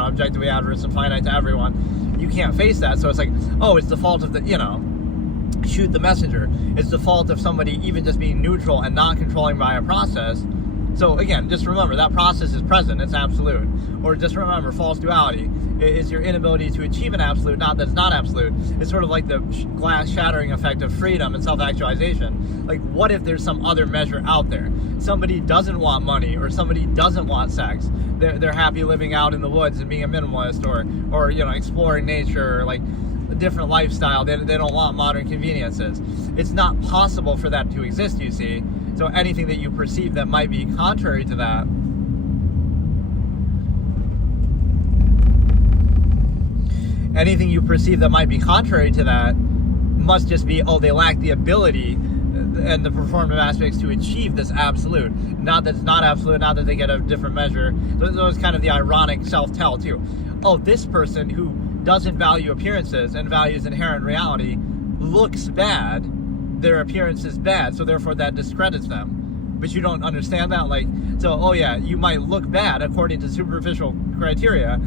objectively adverse and finite to everyone. You can't face that. So it's like, it's the fault of the, shoot the messenger. It's the fault of somebody even just being neutral and not controlling by a process. So again, just remember that process is present, it's absolute. Or just remember, false duality is your inability to achieve an absolute, not that it's not absolute. It's sort of like the glass shattering effect of freedom and self-actualization. Like, what if there's some other measure out there? Somebody doesn't want money, or somebody doesn't want sex. They're happy living out in the woods and being a minimalist, or exploring nature, or like a different lifestyle. They don't want modern conveniences. It's not possible for that to exist, you see. So anything that you perceive that might be contrary to that, must just be, they lack the ability and the performative aspects to achieve this absolute. Not that it's not absolute, not that they get a different measure. Those kind of the ironic self-tell too. This person who doesn't value appearances and values inherent reality looks bad. Their appearance is bad, so therefore that discredits them. But you don't understand that? You might look bad according to superficial criteria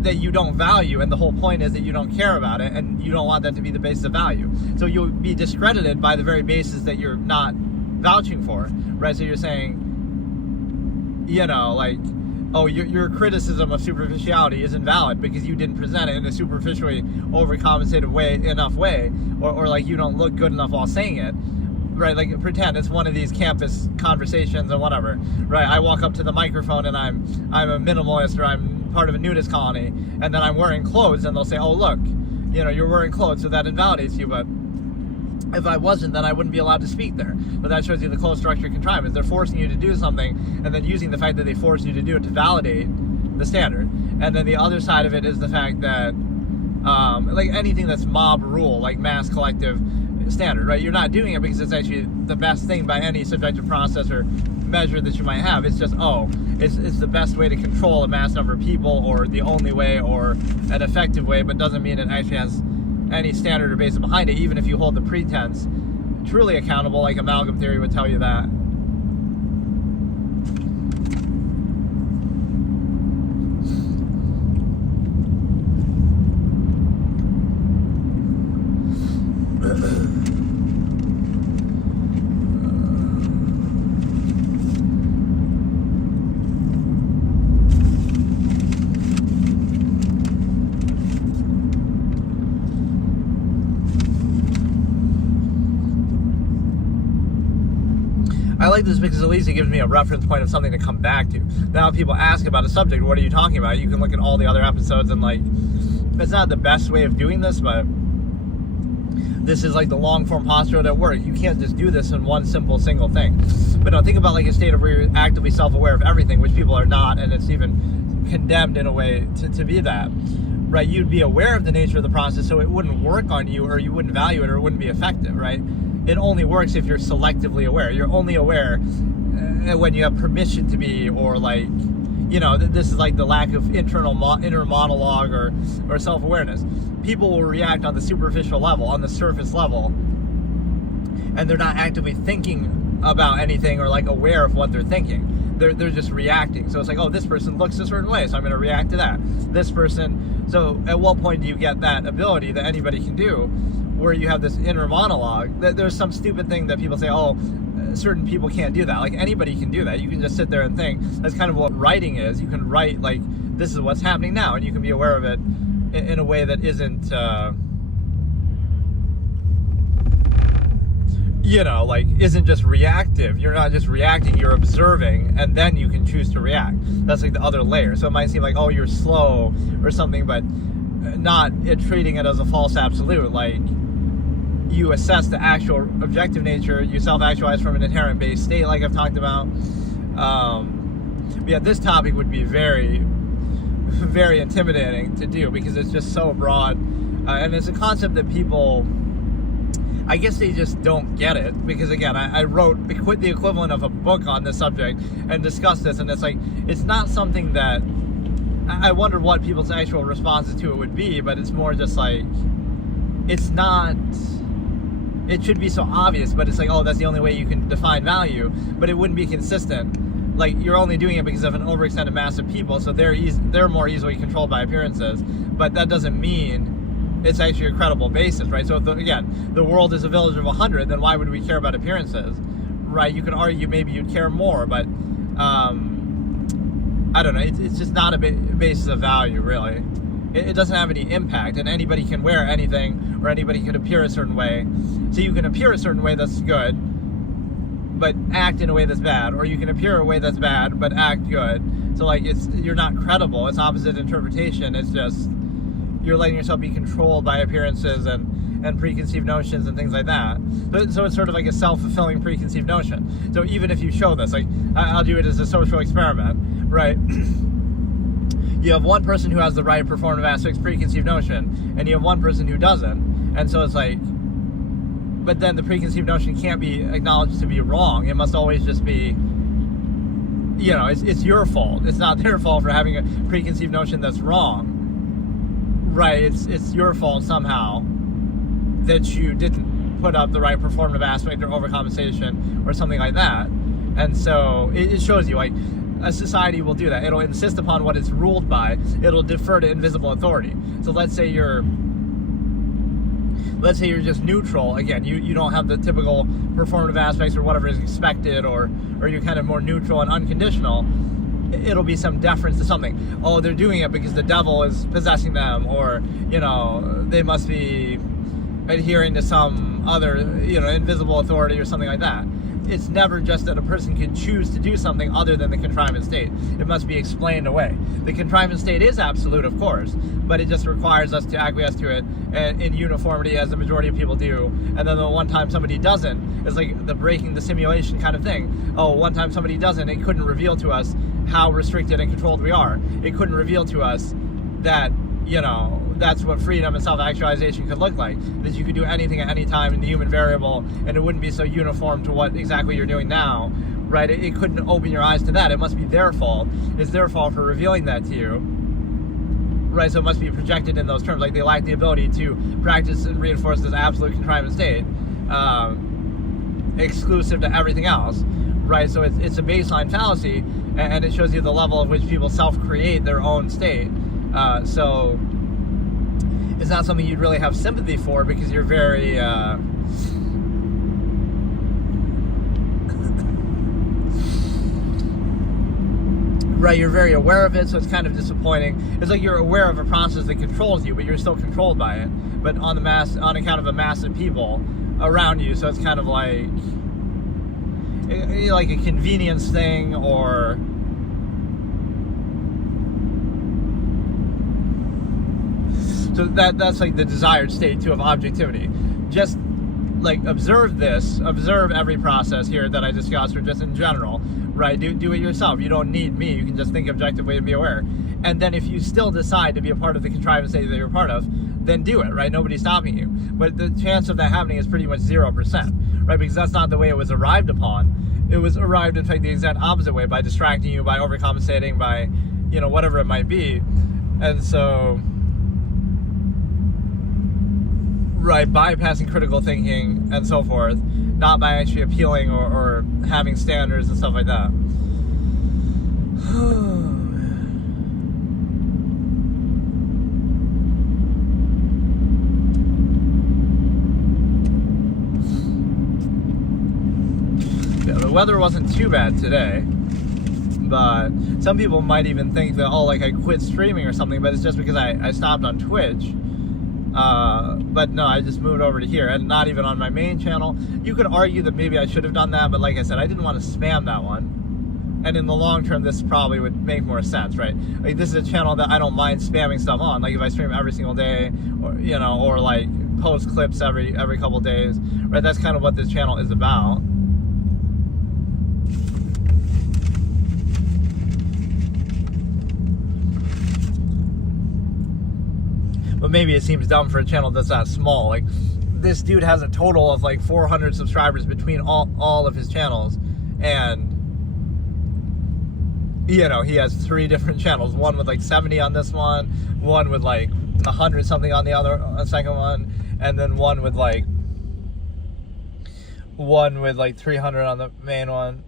that you don't value, and the whole point is that you don't care about it, and you don't want that to be the basis of value. So you'll be discredited by the very basis that you're not vouching for, right? So you're saying, your criticism of superficiality isn't valid because you didn't present it in a superficially overcompensated enough way, or like you don't look good enough while saying it, right? Like, pretend it's one of these campus conversations or whatever, right? I walk up to the microphone and I'm a minimalist, or I'm part of a nudist colony, and then I'm wearing clothes, and they'll say, look, you're wearing clothes, so that invalidates you. But if I wasn't, then I wouldn't be allowed to speak there. But that shows you the closed structure contrivance. They're forcing you to do something, and then using the fact that they force you to do it to validate the standard. And then the other side of it is the fact that, like anything that's mob rule, like mass collective standard, right? You're not doing it because it's actually the best thing by any subjective process or measure that you might have. It's just, it's the best way to control a mass number of people, or the only way, or an effective way, but doesn't mean it actually has any standard or basis behind it, even if you hold the pretense truly accountable, like amalgam theory would tell you that. I like this because at least it gives me a reference point of something to come back to. Now if people ask about a subject, what are you talking about? You can look at all the other episodes, and like, it's not the best way of doing this, but this is like the long form postulate at work. You can't just do this in one single thing. But no, think about like a state of where you're actively self-aware of everything, which people are not, and it's even condemned in a way to be that. Right? You'd be aware of the nature of the process, so it wouldn't work on you, or you wouldn't value it, or it wouldn't be effective, right? It only works if you're selectively aware. You're only aware when you have permission to be, or like, this is like the lack of inner monologue or self-awareness. People will react on the superficial level, on the surface level, and they're not actively thinking about anything or like aware of what they're thinking. They're just reacting. So it's like, this person looks a certain way, so I'm going to react to that. This person. So at what point do you get that ability that anybody can do, where you have this inner monologue? There's some stupid thing that people say, certain people can't do that. Like, anybody can do that. You can just sit there and think. That's kind of what writing is. You can write like, this is what's happening now, and you can be aware of it in a way that isn't isn't just reactive. You're not just reacting, you're observing, and then you can choose to react. That's like the other layer. So it might seem like, you're slow or something, but not treating it as a false absolute. Like, you assess the actual objective nature, you self-actualize from an inherent base state, like I've talked about. This topic would be very, very intimidating to do because it's just so broad, and it's a concept that people, I guess they just don't get it, because again, I wrote the equivalent of a book on this subject and discussed this, and it's like, it's not something that, I wonder what people's actual responses to it would be, but it's more just like, it's not, it should be so obvious, but it's like, that's the only way you can define value, but it wouldn't be consistent. Like, you're only doing it because of an overextended mass of people, so they're more easily controlled by appearances, but that doesn't mean it's actually a credible basis, right? So if again, the world is a village of 100, then why would we care about appearances, right? You can argue maybe you'd care more, but I don't know. It's just not a basis of value, really. It doesn't have any impact, and anybody can wear anything, or anybody can appear a certain way. So you can appear a certain way that's good, but act in a way that's bad, or you can appear a way that's bad, but act good. So like, you're not credible. It's opposite interpretation. It's just you're letting yourself be controlled by appearances and preconceived notions and things like that. So it's sort of like a self-fulfilling preconceived notion. So even if you show this, like I'll do it as a social experiment, right? You have one person who has the right performative aspects preconceived notion, and you have one person who doesn't. And so it's like, but then the preconceived notion can't be acknowledged to be wrong. It must always just be, you know, it's your fault. It's not their fault for having a preconceived notion that's wrong. Right, it's your fault somehow that you didn't put up the right performative aspect or overcompensation or something like that. And so it shows you, like, a society will do that. It'll insist upon what it's ruled by. It'll defer to invisible authority. So let's say you're just neutral. Again, you don't have the typical performative aspects or whatever is expected, or you're kind of more neutral and unconditional. It'll be some deference to something. Oh, they're doing it because the devil is possessing them, or, you know, they must be adhering to some other, you know, invisible authority or something like that. It's never just that a person can choose to do something other than the contrivance state. It must be explained away. The contrivance state is absolute, of course, but it just requires us to acquiesce to it in uniformity, as the majority of people do. And then the one time somebody doesn't, it's like the breaking the simulation kind of thing. Oh, one time somebody doesn't, it couldn't reveal to us how restricted and controlled we are. It couldn't reveal to us that, you know, that's what freedom and self-actualization could look like. That you could do anything at any time in the human variable, and it wouldn't be so uniform to what exactly you're doing now, right? It couldn't open your eyes to that. It must be their fault. It's their fault for revealing that to you, right? So it must be projected in those terms. Like, they lack the ability to practice and reinforce this absolute contrivance state, exclusive to everything else, right? So it's a baseline fallacy, and it shows you the level of which people self-create their own state. So it's not something you'd really have sympathy for, because you're very right, you're very aware of it, so it's kind of disappointing. It's like you're aware of a process that controls you, but you're still controlled by it, but on account of a mass of people around you. So it's kind of like a convenience thing, or so that's like the desired state too of objectivity. Just like observe every process here that I discussed, or just in general, right? Do it yourself. You don't need me. You can just think objectively and be aware. And then if you still decide to be a part of the contrivance state that you're a part of, then do it, right? Nobody's stopping you. But the chance of that happening is pretty much 0%, right? Because that's not the way it was arrived upon. It was arrived, in fact, the exact opposite way, by distracting you, by overcompensating, by, you know, whatever it might be. And so, right, bypassing critical thinking and so forth, not by actually appealing or having standards and stuff like that. Yeah, the weather wasn't too bad today, but some people might even think that, oh, like I quit streaming or something, but it's just because I stopped on Twitch. But no, I just moved over to here, and not even on my main channel. You could argue that maybe I should have done that, but like I said, I didn't want to spam that one. And in the long term, this probably would make more sense, right? Like, this is a channel that I don't mind spamming stuff on. Like, if I stream every single day, or, you know, or like post clips every couple days, right? That's kind of what this channel is about. But maybe it seems dumb for a channel that's that small. Like, this dude has a total of like 400 subscribers between all of his channels, and, you know, he has 3 different channels. One with like 70 on this one with like 100 something on the second one, and then one with like 300 on the main one.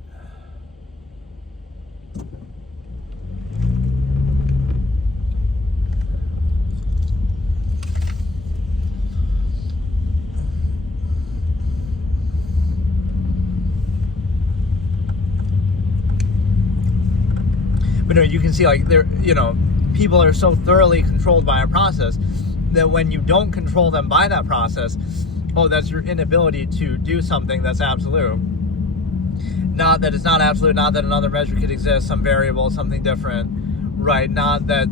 But no, you can see like there, people are so thoroughly controlled by a process that when you don't control them by that process, that's your inability to do something that's absolute. Not that it's not absolute, not that another measure could exist, some variable, something different, right? Not that,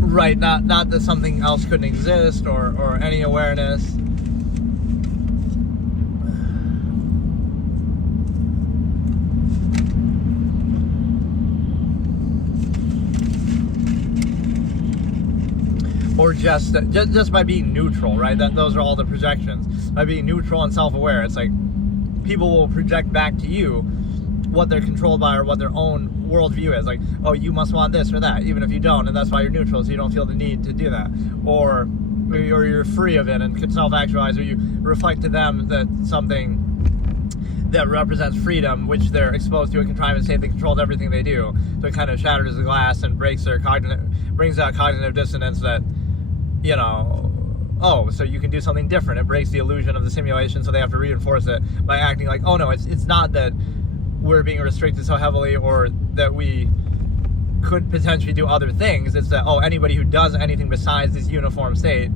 right, not that something else couldn't exist or any awareness. Or just by being neutral, right? Those are all the projections. By being neutral and self-aware, it's like people will project back to you what they're controlled by or what their own worldview is. Like, oh, you must want this or that, even if you don't, and that's why you're neutral, so you don't feel the need to do that. Or you're free of it and can self-actualize, or you reflect to them that something that represents freedom, which they're exposed to a contrivance state, they controlled everything they do. So it kind of shatters the glass and brings out cognitive dissonance that, so you can do something different. It breaks the illusion of the simulation, so they have to reinforce it by acting like, oh no, it's not that we're being restricted so heavily or that we could potentially do other things. It's that, anybody who does anything besides this uniform state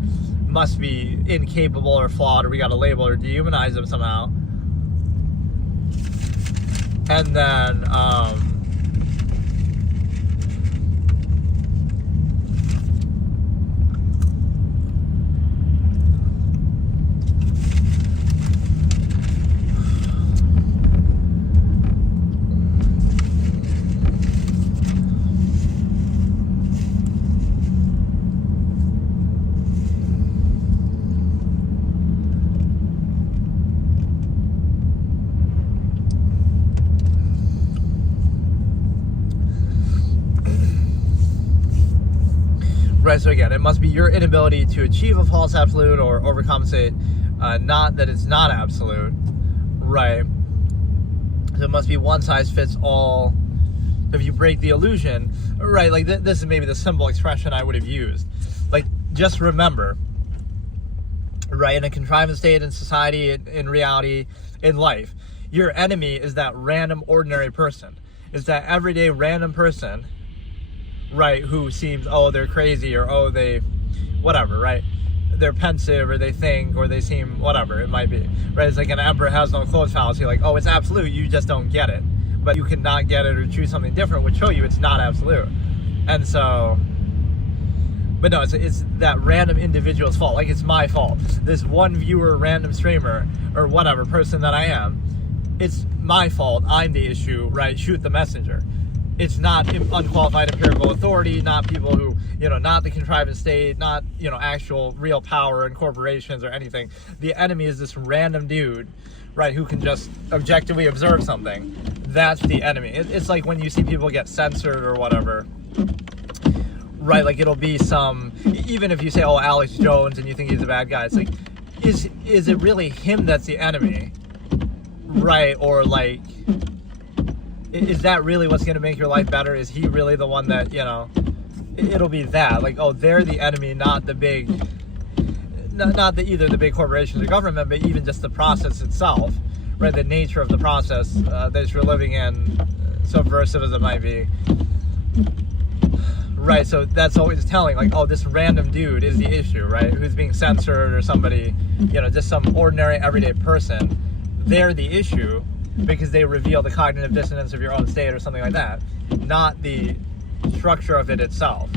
must be incapable or flawed, or we got to label or dehumanize them somehow. And then, right, so again, it must be your inability to achieve a false absolute or overcompensate, not that it's not absolute, right? So it must be one size fits all. If you break the illusion, right, like this is maybe the simple expression I would have used. Like, just remember, right, in a contrivance state, in society, in reality, in life, your enemy is that random ordinary person. Is that everyday random person, right, who seems, they're crazy, or they whatever, right, they're pensive, or they think, or they seem whatever it might be, right? It's like an emperor has no clothes fallacy, like, it's absolute, you just don't get it, but you cannot get it or choose something different would show you it's not absolute. And so, but no, it's that random individual's fault. Like, it's my fault, this one viewer, random streamer, or whatever person that I am, it's my fault, I'm the issue, right? Shoot the messenger. It's not unqualified empirical authority, not people who, not the contrivance state, not, actual real power and corporations or anything. The enemy is this random dude, right, who can just objectively observe something. That's the enemy. It's like when you see people get censored or whatever, right, like it'll be even if you say, Alex Jones, and you think he's a bad guy, it's like, is it really him that's the enemy, right? Or like, is that really what's going to make your life better? Is he really the one that, it'll be that, like, they're the enemy, not the big, not either the big corporations or government, but even just the process itself, right? The nature of the process that you're living in, subversive as it might be, right? So that's always telling, like, this random dude is the issue, right? Who's being censored, or somebody, just some ordinary everyday person, they're the issue, because they reveal the cognitive dissonance of your own state or something like that, not the structure of it itself,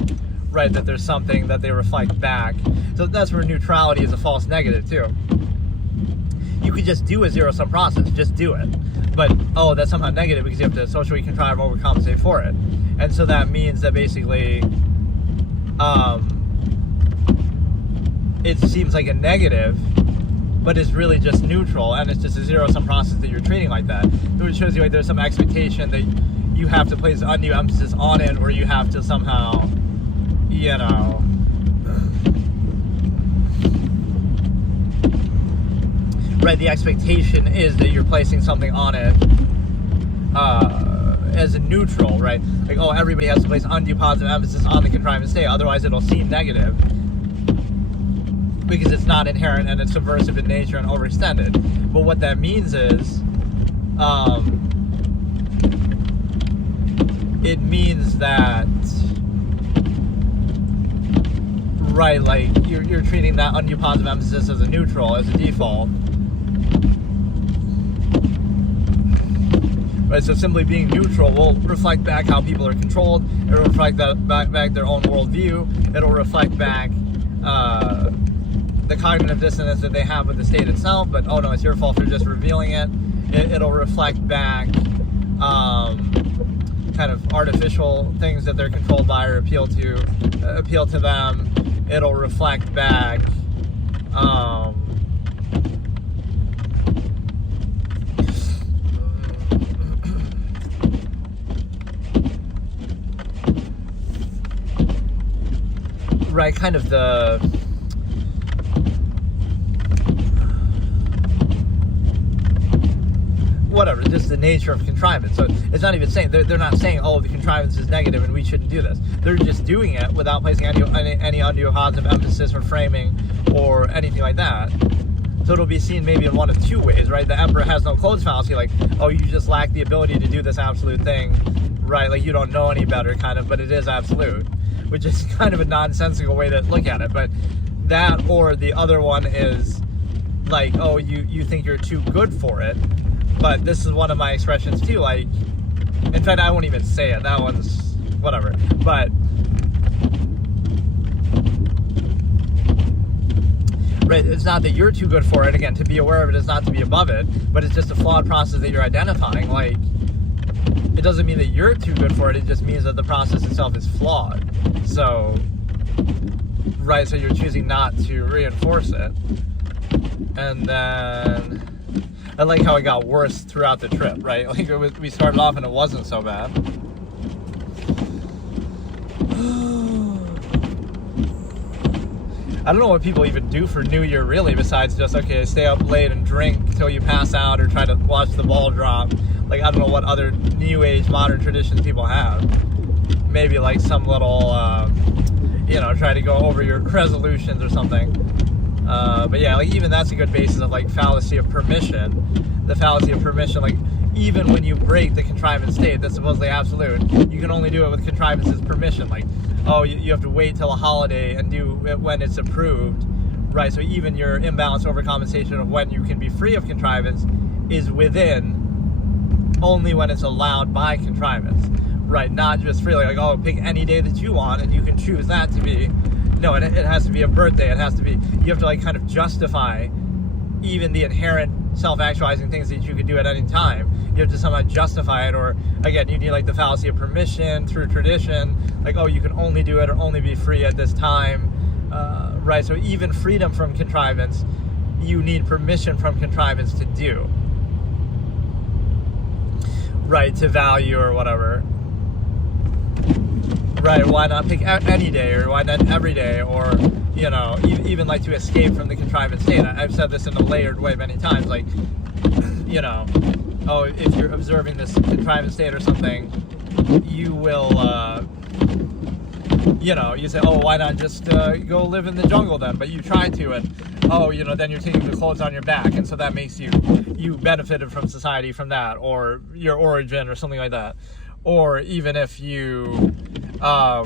right? That there's something that they reflect back. So that's where neutrality is a false negative too. You could just do a zero-sum process, just do it. But, that's somehow negative because you have to socially contrive, overcompensate for it. And so that means that basically, it seems like a negative, but it's really just neutral, and it's just a zero-sum process that you're treating like that. So it shows you like there's some expectation that you have to place undue emphasis on it, or you have to somehow, right, the expectation is that you're placing something on it as a neutral, right? Like, everybody has to place undue positive emphasis on the contrivance state, otherwise it'll seem negative. because it's not inherent and it's subversive in nature and overextended. But what that means is, it means that, right, like you're treating that undue positive emphasis as a neutral, as a default. Right, so simply being neutral will reflect back how people are controlled. It'll reflect back their own worldview. It'll reflect back the cognitive dissonance that they have with the state itself. But oh no, it's your fault for just revealing it. It'll reflect back kind of artificial things that they're controlled by or appeal to them. It'll reflect back right, kind of the whatever, just the nature of contrivance. So it's not even saying, they're not saying, oh, the contrivance is negative and we shouldn't do this. They're just doing it without placing any undue positive emphasis or framing or anything like that. So it'll be seen maybe in one of two ways, right? The emperor has no clothes fallacy, like, oh, you just lack the ability to do this absolute thing, right? Like you don't know any better, kind of, but it is absolute, which is kind of a nonsensical way to look at it. But that, or the other one is like, oh, you think you're too good for it. But this is one of my expressions too, like, in fact, I won't even say it, that one's whatever, but right, it's not that you're too good for it. Again, to be aware of it is not to be above it, but it's just a flawed process that you're identifying. Like, it doesn't mean that you're too good for it, it just means that the process itself is flawed. So, right, so you're choosing not to reinforce it. And then I like how it got worse throughout the trip, right? Like we started off and it wasn't so bad. I don't know what people even do for New Year really, besides just, okay, stay up late and drink till you pass out or try to watch the ball drop. Like, I don't know what other New Age modern traditions people have. Maybe like some little, try to go over your resolutions or something. But yeah, like even that's a good basis of like fallacy of permission. The fallacy of permission, like even when you break the contrivance state that's supposedly absolute, you can only do it with contrivance's permission. Like, oh, you have to wait till a holiday and do it when it's approved, right? So even your imbalance overcompensation of when you can be free of contrivance is within only when it's allowed by contrivance, right? Not just freely, like, oh, pick any day that you want and you can choose that to be. No, it has to be a birthday. It has to be, you have to like kind of justify even the inherent self-actualizing things that you can do at any time. You have to somehow justify it, or again, you need like the fallacy of permission through tradition, like, oh, you can only do it or only be free at this time, right? So even freedom from contrivance, you need permission from contrivance to do, right? To value or whatever. Right, why not pick any day, or why not every day, or, even like to escape from the contrivance state. I've said this in a layered way many times, like, oh, if you're observing this contrivance state or something, you will, you say, oh, why not just go live in the jungle then? But you try to, and, oh, then you're taking the clothes on your back, and so that makes you benefited from society from that, or your origin, or something like that. Or even if you go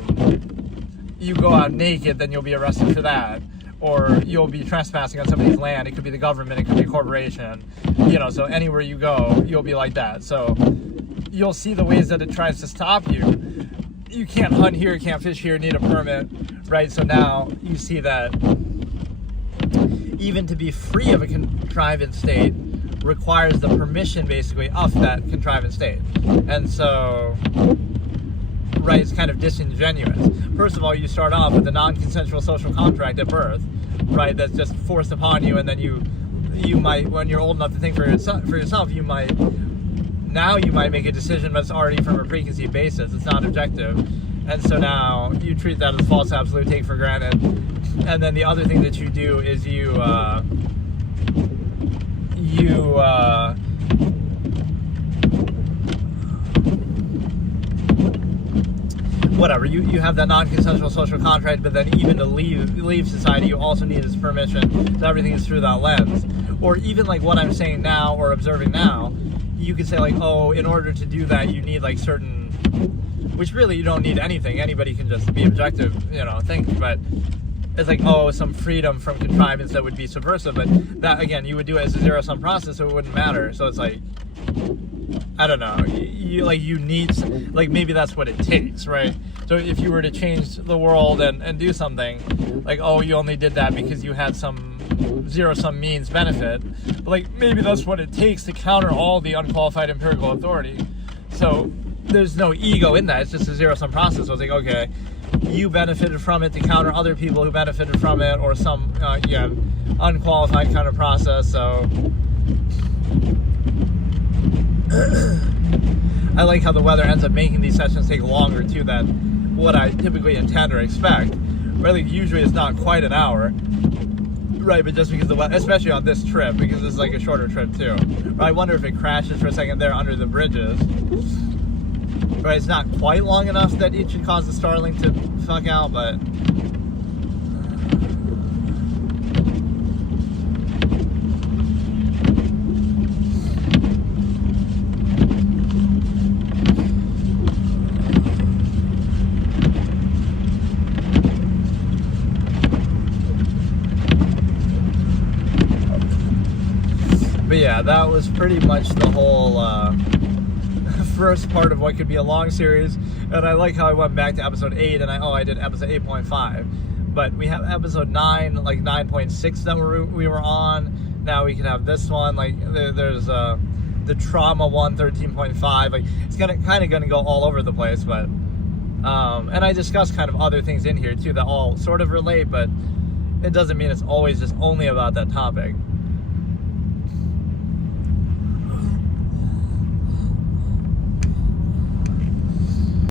out naked, then you'll be arrested for that. Or you'll be trespassing on somebody's land. It could be the government, it could be a corporation. So anywhere you go, you'll be like that. So you'll see the ways that it tries to stop you. You can't hunt here, you can't fish here, need a permit, right? So now you see that even to be free of a contrivance state requires the permission, basically, of that contrivance state. And so, right, it's kind of disingenuous. First of all, you start off with a non-consensual social contract at birth, right, that's just forced upon you, and then you might, when you're old enough to think for yourself, you might make a decision, but it's already from a preconceived basis. It's not objective. And so now you treat that as false absolute, take for granted. And then the other thing that you do is whatever, you have that non-consensual social contract, but then even to leave society, you also need his permission, so everything is through that lens. Or even like what I'm saying now or observing now, you could say like, oh, in order to do that, you need like certain, which really you don't need anything. Anybody can just be objective, think, but it's like, oh, some freedom from contrivance that would be subversive, but that, again, you would do it as a zero-sum process, so it wouldn't matter. So it's like, I don't know, you need, like, maybe that's what it takes, right? So if you were to change the world and do something, like, oh, you only did that because you had some zero-sum means benefit, but like, maybe that's what it takes to counter all the unqualified empirical authority. So there's no ego in that, it's just a zero-sum process. So it's like, okay, you benefited from it to counter other people who benefited from it, or some unqualified kind of process. So I like how the weather ends up making these sessions take longer too than what I typically intend or expect. Really, usually it's not quite an hour, right? But just because the weather, especially on this trip, because it's like a shorter trip too. But I wonder if it crashes for a second there under the bridges. Right, it's not quite long enough that it should cause the Starlink to fuck out, but yeah, that was pretty much the whole first part of what could be a long series. And I like how I went back to episode 8 and I did episode 8.5, but we have episode 9, like 9.6 that we were on. Now we can have this one, like there's the trauma one, 13.5. like it's kind of gonna go all over the place, but and I discussed kind of other things in here too that all sort of relate, but it doesn't mean it's always just only about that topic.